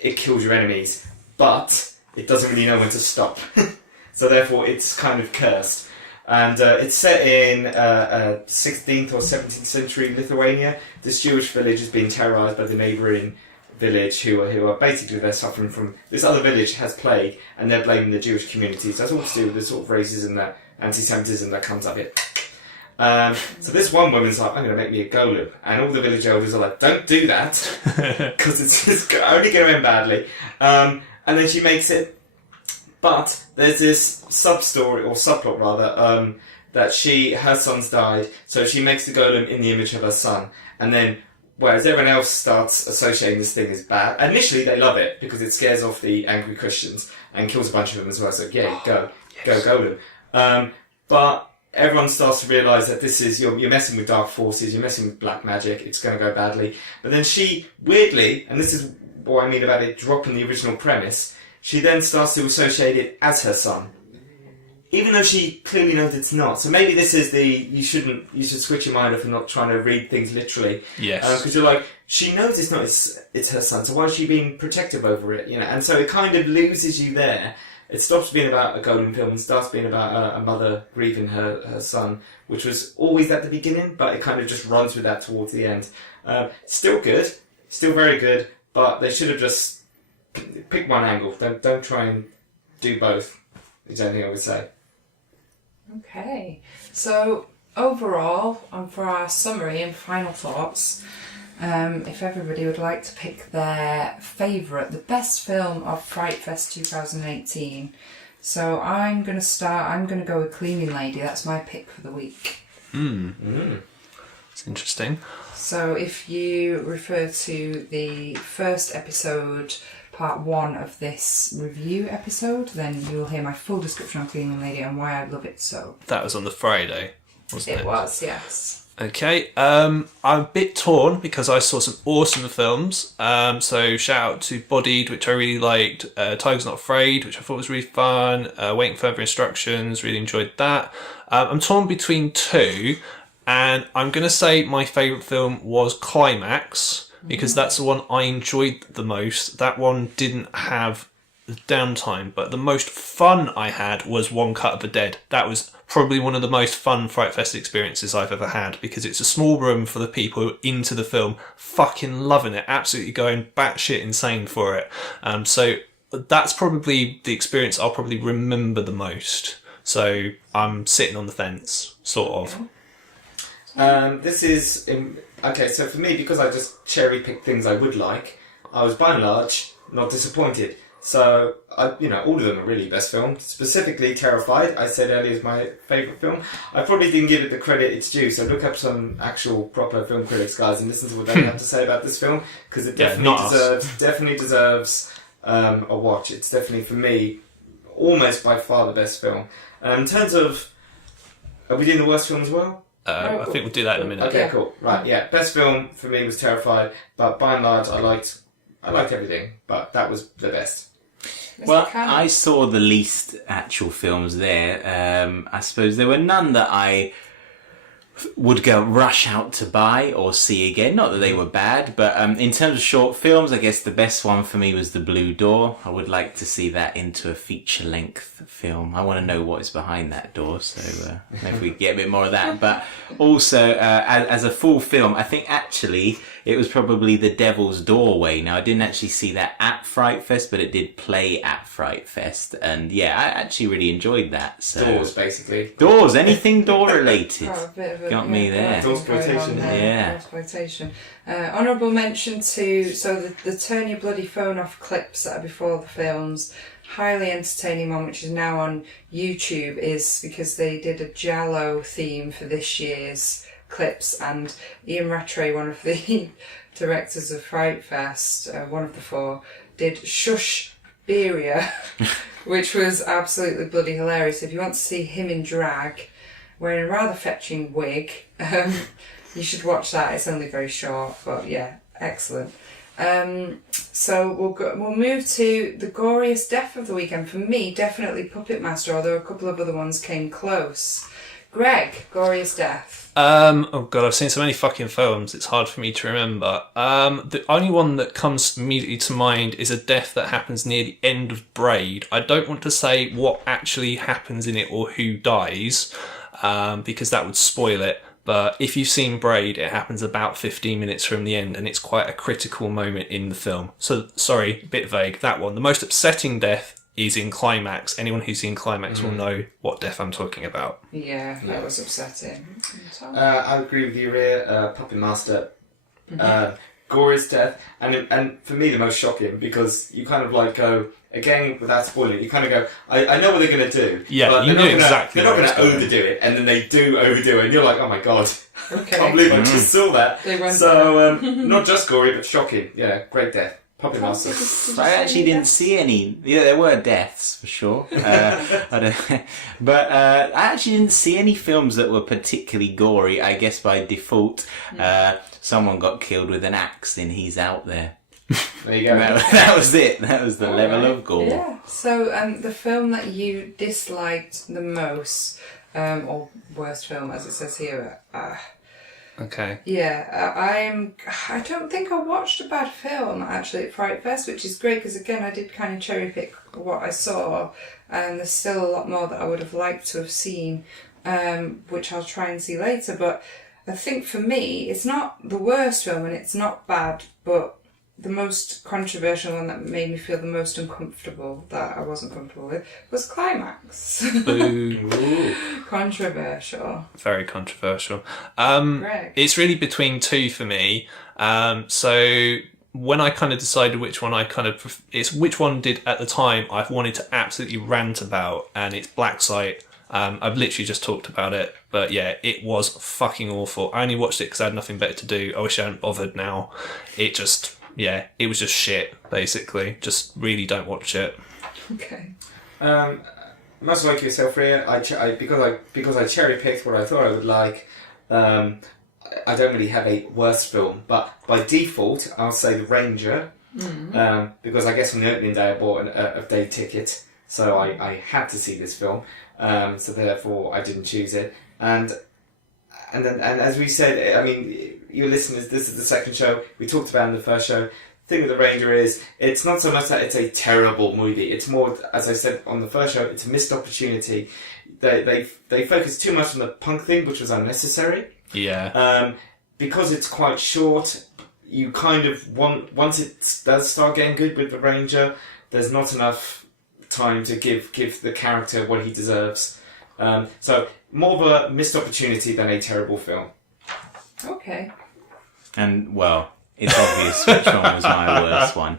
it kills your enemies. But it doesn't really know when to stop. So therefore it's kind of cursed. And it's set in 16th or 17th century Lithuania. This Jewish village is being terrorised by the neighbouring village who are basically, they're suffering from, this other village has plague and they're blaming the Jewish community. So that's all to do with the sort of racism, that anti-Semitism that comes up here. So this one woman's like, I'm going to make me a golem. And all the village elders are like, don't do that, because it's only going to end badly. And then she makes it. But there's this sub-story, or subplot rather, that her son's died, so she makes the golem in the image of her son. And then, whereas everyone else starts associating this thing as bad, initially they love it, because it scares off the angry Christians, and kills a bunch of them as well, so go golem. But everyone starts to realise that this is, you're messing with dark forces, you're messing with black magic, it's going to go badly. But then she, weirdly, and this is what I mean about it dropping the original premise, she then starts to associate it as her son, even though she clearly knows it's not. So maybe this is you should switch your mind off and not trying to read things literally. Yes. Because you're like, she knows it's her son, so why is she being protective over it? And so it kind of loses you there. It stops being about a golden film and starts being about a mother grieving her son, which was always at the beginning, but it kind of just runs with that towards the end. Still good, still very good, but they should have just pick one angle. Don't try and do both. Is the only thing I would say. Okay. So overall, for our summary and final thoughts, if everybody would like to pick their favourite, the best film of FrightFest 2018. So I'm going to start. I'm going to go with Cleaning Lady. That's my pick for the week. It's interesting. So if you refer to the first episode, part 1 of this review episode, then you'll hear my full description on Cleaning Lady and why I love it so. That was on the Friday, wasn't it? It was, yes. Okay, I'm a bit torn because I saw some awesome films. So shout out to Bodied, which I really liked. Tiger's Not Afraid, which I thought was really fun. Waiting Further Instructions, really enjoyed that. I'm torn between two, and I'm going to say my favourite film was Climax, because that's the one I enjoyed the most. That one didn't have the downtime, but the most fun I had was One Cut of the Dead. That was probably one of the most fun FrightFest experiences I've ever had, because it's a small room for the people into the film, fucking loving it, absolutely going batshit insane for it. So that's probably the experience I'll probably remember the most. So I'm sitting on the fence, sort of. This is... Okay, so for me, because I just cherry-picked things I would like, I was by and large not disappointed. So, all of them are really best films. Specifically, Terrified, I said earlier, is my favourite film. I probably didn't give it the credit it's due, so look up some actual proper film critics, guys, and listen to what they have to say about this film, because it definitely deserves a watch. It's definitely, for me, almost by far the best film. In terms of... Are we doing the worst film as well? I think we'll do that in a minute. Okay, cool. Right, yeah. Best film for me was Terrified, but by and large, I liked everything, but that was the best. Well, I saw the least actual films there. I suppose there were none that I would go rush out to buy or see again. Not that they were bad, but in terms of short films, I guess the best one for me was The Blue Door. I would like to see that into a feature-length film. I want to know what is behind that door, so maybe we get a bit more of that. But also, as a full film, I think actually it was probably The Devil's Doorway. Now, I didn't actually see that at FrightFest, but it did play at FrightFest. And yeah, I actually really enjoyed that. So Doors, basically. Doors, anything door-related. Oh, a bit of Got me there. Doorsploitation. Yeah. Doorsploitation. Honourable mention to the turn your bloody phone off clips that are before the films. Highly entertaining one, which is now on YouTube, is because they did a Jallo theme for this year's clips, and Ian Rattray, one of the directors of FrightFest, one of the four, did Shush Beria, which was absolutely bloody hilarious. If you want to see him in drag, wearing a rather fetching wig, you should watch that. It's only very short, but yeah, excellent. So we'll move to the goriest death of the weekend. For me, definitely Puppet Master, although a couple of other ones came close. Greg, goriest death. Oh god, I've seen so many fucking films, it's hard for me to remember. The only one that comes immediately to mind is a death that happens near the end of Braid. I don't want to say what actually happens in it or who dies, because that would spoil it. But if you've seen Braid, it happens about 15 minutes from the end, and it's quite a critical moment in the film. So, sorry, a bit vague, that one. The most upsetting death is in Climax. Anyone who's seen Climax will know what death I'm talking about. Yeah, that was upsetting. I agree with you, Rhea. Puppet Master, goriest death, and for me the most shocking, because you kind of like go, again, without spoiling, you kind of go, I know what they're going to do. Yeah, but you know exactly. They're not going to overdo it, and then they do overdo it, and you're like, oh my god, Okay. I can't believe I just saw that. They went So, not just gory, but shocking. Yeah, great death. Puppet Master. So I actually didn't see any. Yeah, there were deaths for sure. But I actually didn't see any films that were particularly gory. I guess by default, someone got killed with an axe in He's Out There. There you go. That was it. That was the level of gore. Yeah. So the film that you disliked the most, or worst film, as it says here. Okay. Yeah, I don't think I watched a bad film actually at FrightFest, which is great because again I did kind of cherry pick what I saw, and there's still a lot more that I would have liked to have seen, which I'll try and see later. But I think for me, it's not the worst film and it's not bad, but the most controversial one that made me feel the most uncomfortable, that I wasn't comfortable with, was Climax. Boo. Controversial. Very controversial. Greg. It's really between two for me. So when I kind of decided which one it's which one did at the time I've wanted to absolutely rant about, and it's Black Site. I've literally just talked about it, but yeah, it was fucking awful. I only watched it because I had nothing better to do. I wish I hadn't bothered now. It was just shit, basically. Just really don't watch it. Okay. Much like yourself, Rhea, because I cherry picked what I thought I would like. I don't really have a worst film, but by default, I'll say The Ranger, because I guess on the opening day I bought a day ticket, so I had to see this film. So therefore, I didn't choose it. And as we said, I mean, your listeners, this is the second show. We talked about in the first show. The thing with The Ranger is, it's not so much that it's a terrible movie. It's more, as I said on the first show, it's a missed opportunity. They focus too much on the punk thing, which was unnecessary. Yeah. Because it's quite short, you kind of want, once it does start getting good with The Ranger, there's not enough time to give the character what he deserves. So more of a missed opportunity than a terrible film. Okay. And, well, it's obvious which one was my worst one.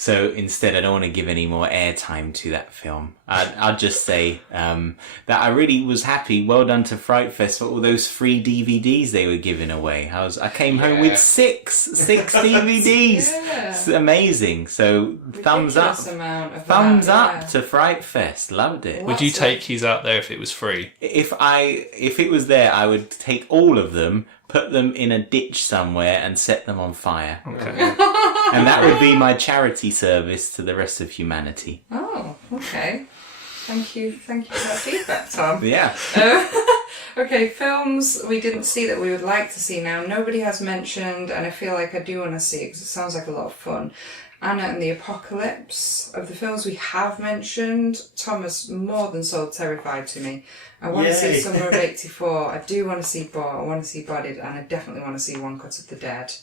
So instead, I don't want to give any more airtime to that film. I'll just say that I really was happy. Well done to FrightFest for all those free DVDs they were giving away. I came home with six DVDs. Yeah. It's amazing. So thumbs up to FrightFest. Loved it. Would you take his out there if it was free? If it was there, I would take all of them, put them in a ditch somewhere, and set them on fire. Okay. And that would be my charity service to the rest of humanity. Oh, okay. Thank you for that feedback, Tom. Yeah. Okay, films we didn't see that we would like to see now. Nobody has mentioned, and I feel like I do want to see it because it sounds like a lot of fun. Anna and the Apocalypse. Of the films we have mentioned, Tom has more than sold Terrified to me. I want to see Summer of '84. I do want to see I want to see Bodied, and I definitely want to see One Cut of the Dead.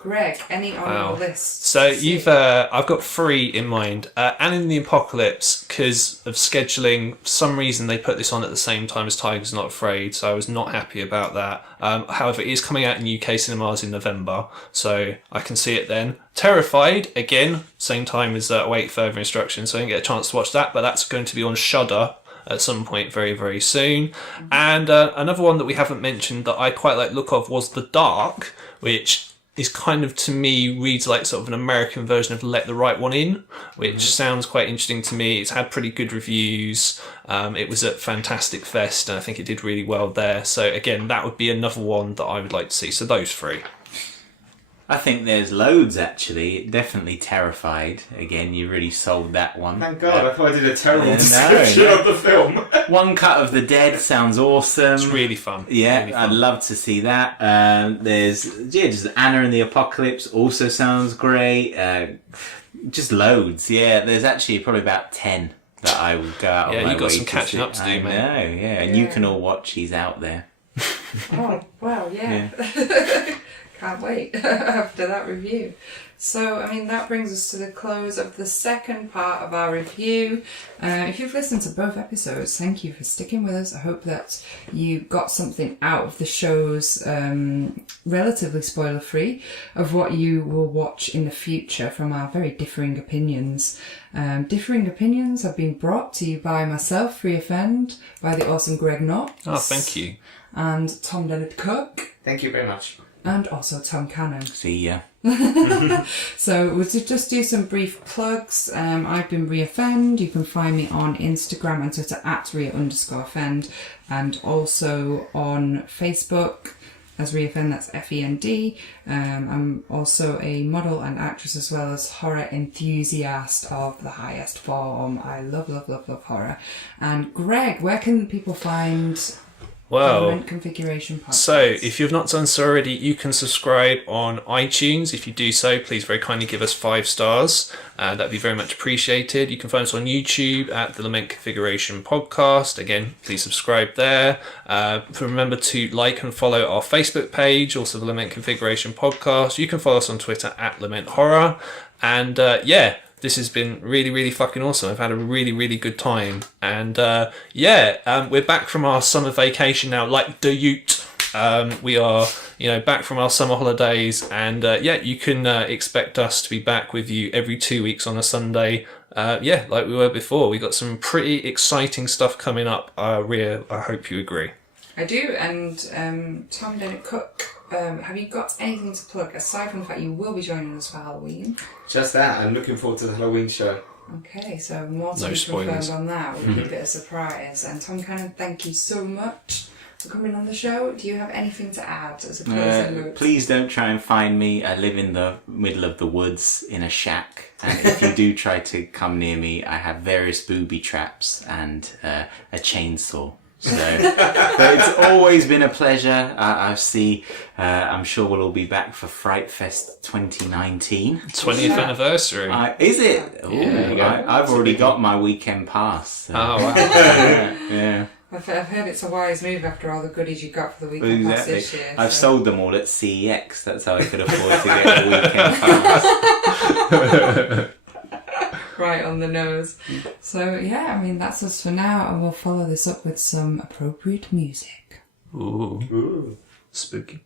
Greg, any on your list? So I've got 3 in mind. Anna and the Apocalypse, because of scheduling, for some reason they put this on at the same time as Tiger's Not Afraid, so I was not happy about that. However, it is coming out in UK cinemas in November, so I can see it then. Terrified, again, same time as Await Further Instructions, so I didn't get a chance to watch that, but that's going to be on Shudder at some point very, very soon. And another one that we haven't mentioned that I quite like the look of was The Dark, which is kind of, to me, reads like sort of an American version of Let the Right One In, which sounds quite interesting to me. It's had pretty good reviews. It was at Fantastic Fest, and I think it did really well there. So again, that would be another one that I would like to see. So those 3. I think there's loads, actually. Definitely Terrified. Again, you really sold that one. Thank God, I thought I did a terrible description of the film. One Cut of the Dead sounds awesome. It's really fun. Yeah, really fun. I'd love to see that. There's just Anna and the Apocalypse also sounds great. Just loads. Yeah, there's actually probably about 10 that I would go out of my way. Yeah, you've got some to catching see. up to do, I mate. know, yeah. And you can all watch He's Out There. Oh, well, yeah. Can't wait after that review. So, I mean, that brings us to the close of the second part of our review. If you've listened to both episodes, thank you for sticking with us. I hope that you got something out of the shows, relatively spoiler-free, of what you will watch in the future from our very differing opinions. Differing opinions have been brought to you by myself, Free Offend, by the awesome Greg Knott. Oh, thank you. And Tom Leonard Cook. Thank you very much. And also Tom Cannon. See ya. So we'll just do some brief plugs. I've been Reoffend. You can find me on Instagram and Twitter at Ria_offend, and also on Facebook as Reoffend, that's FEND. I'm also a model and actress as well as horror enthusiast of the highest form. I love horror. And Greg, where can people find Element Configuration Podcast? So if you've not done so already, you can subscribe on iTunes. If you do so, please very kindly give us 5 stars. That'd be very much appreciated. You can find us on YouTube at the Lament Configuration Podcast. Again, please subscribe there. Remember to like and follow our Facebook page, also the Lament Configuration Podcast. You can follow us on Twitter at Lament Horror. And this has been really, really fucking awesome. I've had a really, really good time. And we're back from our summer vacation now, like the Ute. We are, back from our summer holidays. And you can expect us to be back with you every 2 weeks on a Sunday. Like we were before. We got some pretty exciting stuff coming up. Ria, I hope you agree. I do. And Tom Leonard Cook, have you got anything to plug aside from the fact you will be joining us for Halloween? Just that. I'm looking forward to the Halloween show. Okay, so more to No be spoilers. confirmed on that. We'll keep it a surprise. And Tom Cannon, thank you so much for coming on the show. Do you have anything to add as a closing note? Please don't try and find me. I live in the middle of the woods in a shack. And if you do try to come near me, I have various booby traps and a chainsaw. So but it's always been a pleasure. I'm sure we'll all be back for FrightFest 2019. 20th anniversary. Is it? Ooh, there you go. I've already got my weekend pass. So. Oh, wow. yeah. I've heard it's a wise move after all the goodies you got for the weekend pass this year. I've sold them all at CEX. That's how I could afford to get the weekend pass. Right on the nose. So that's us for now, and we'll follow this up with some appropriate music. Ooh. Spooky.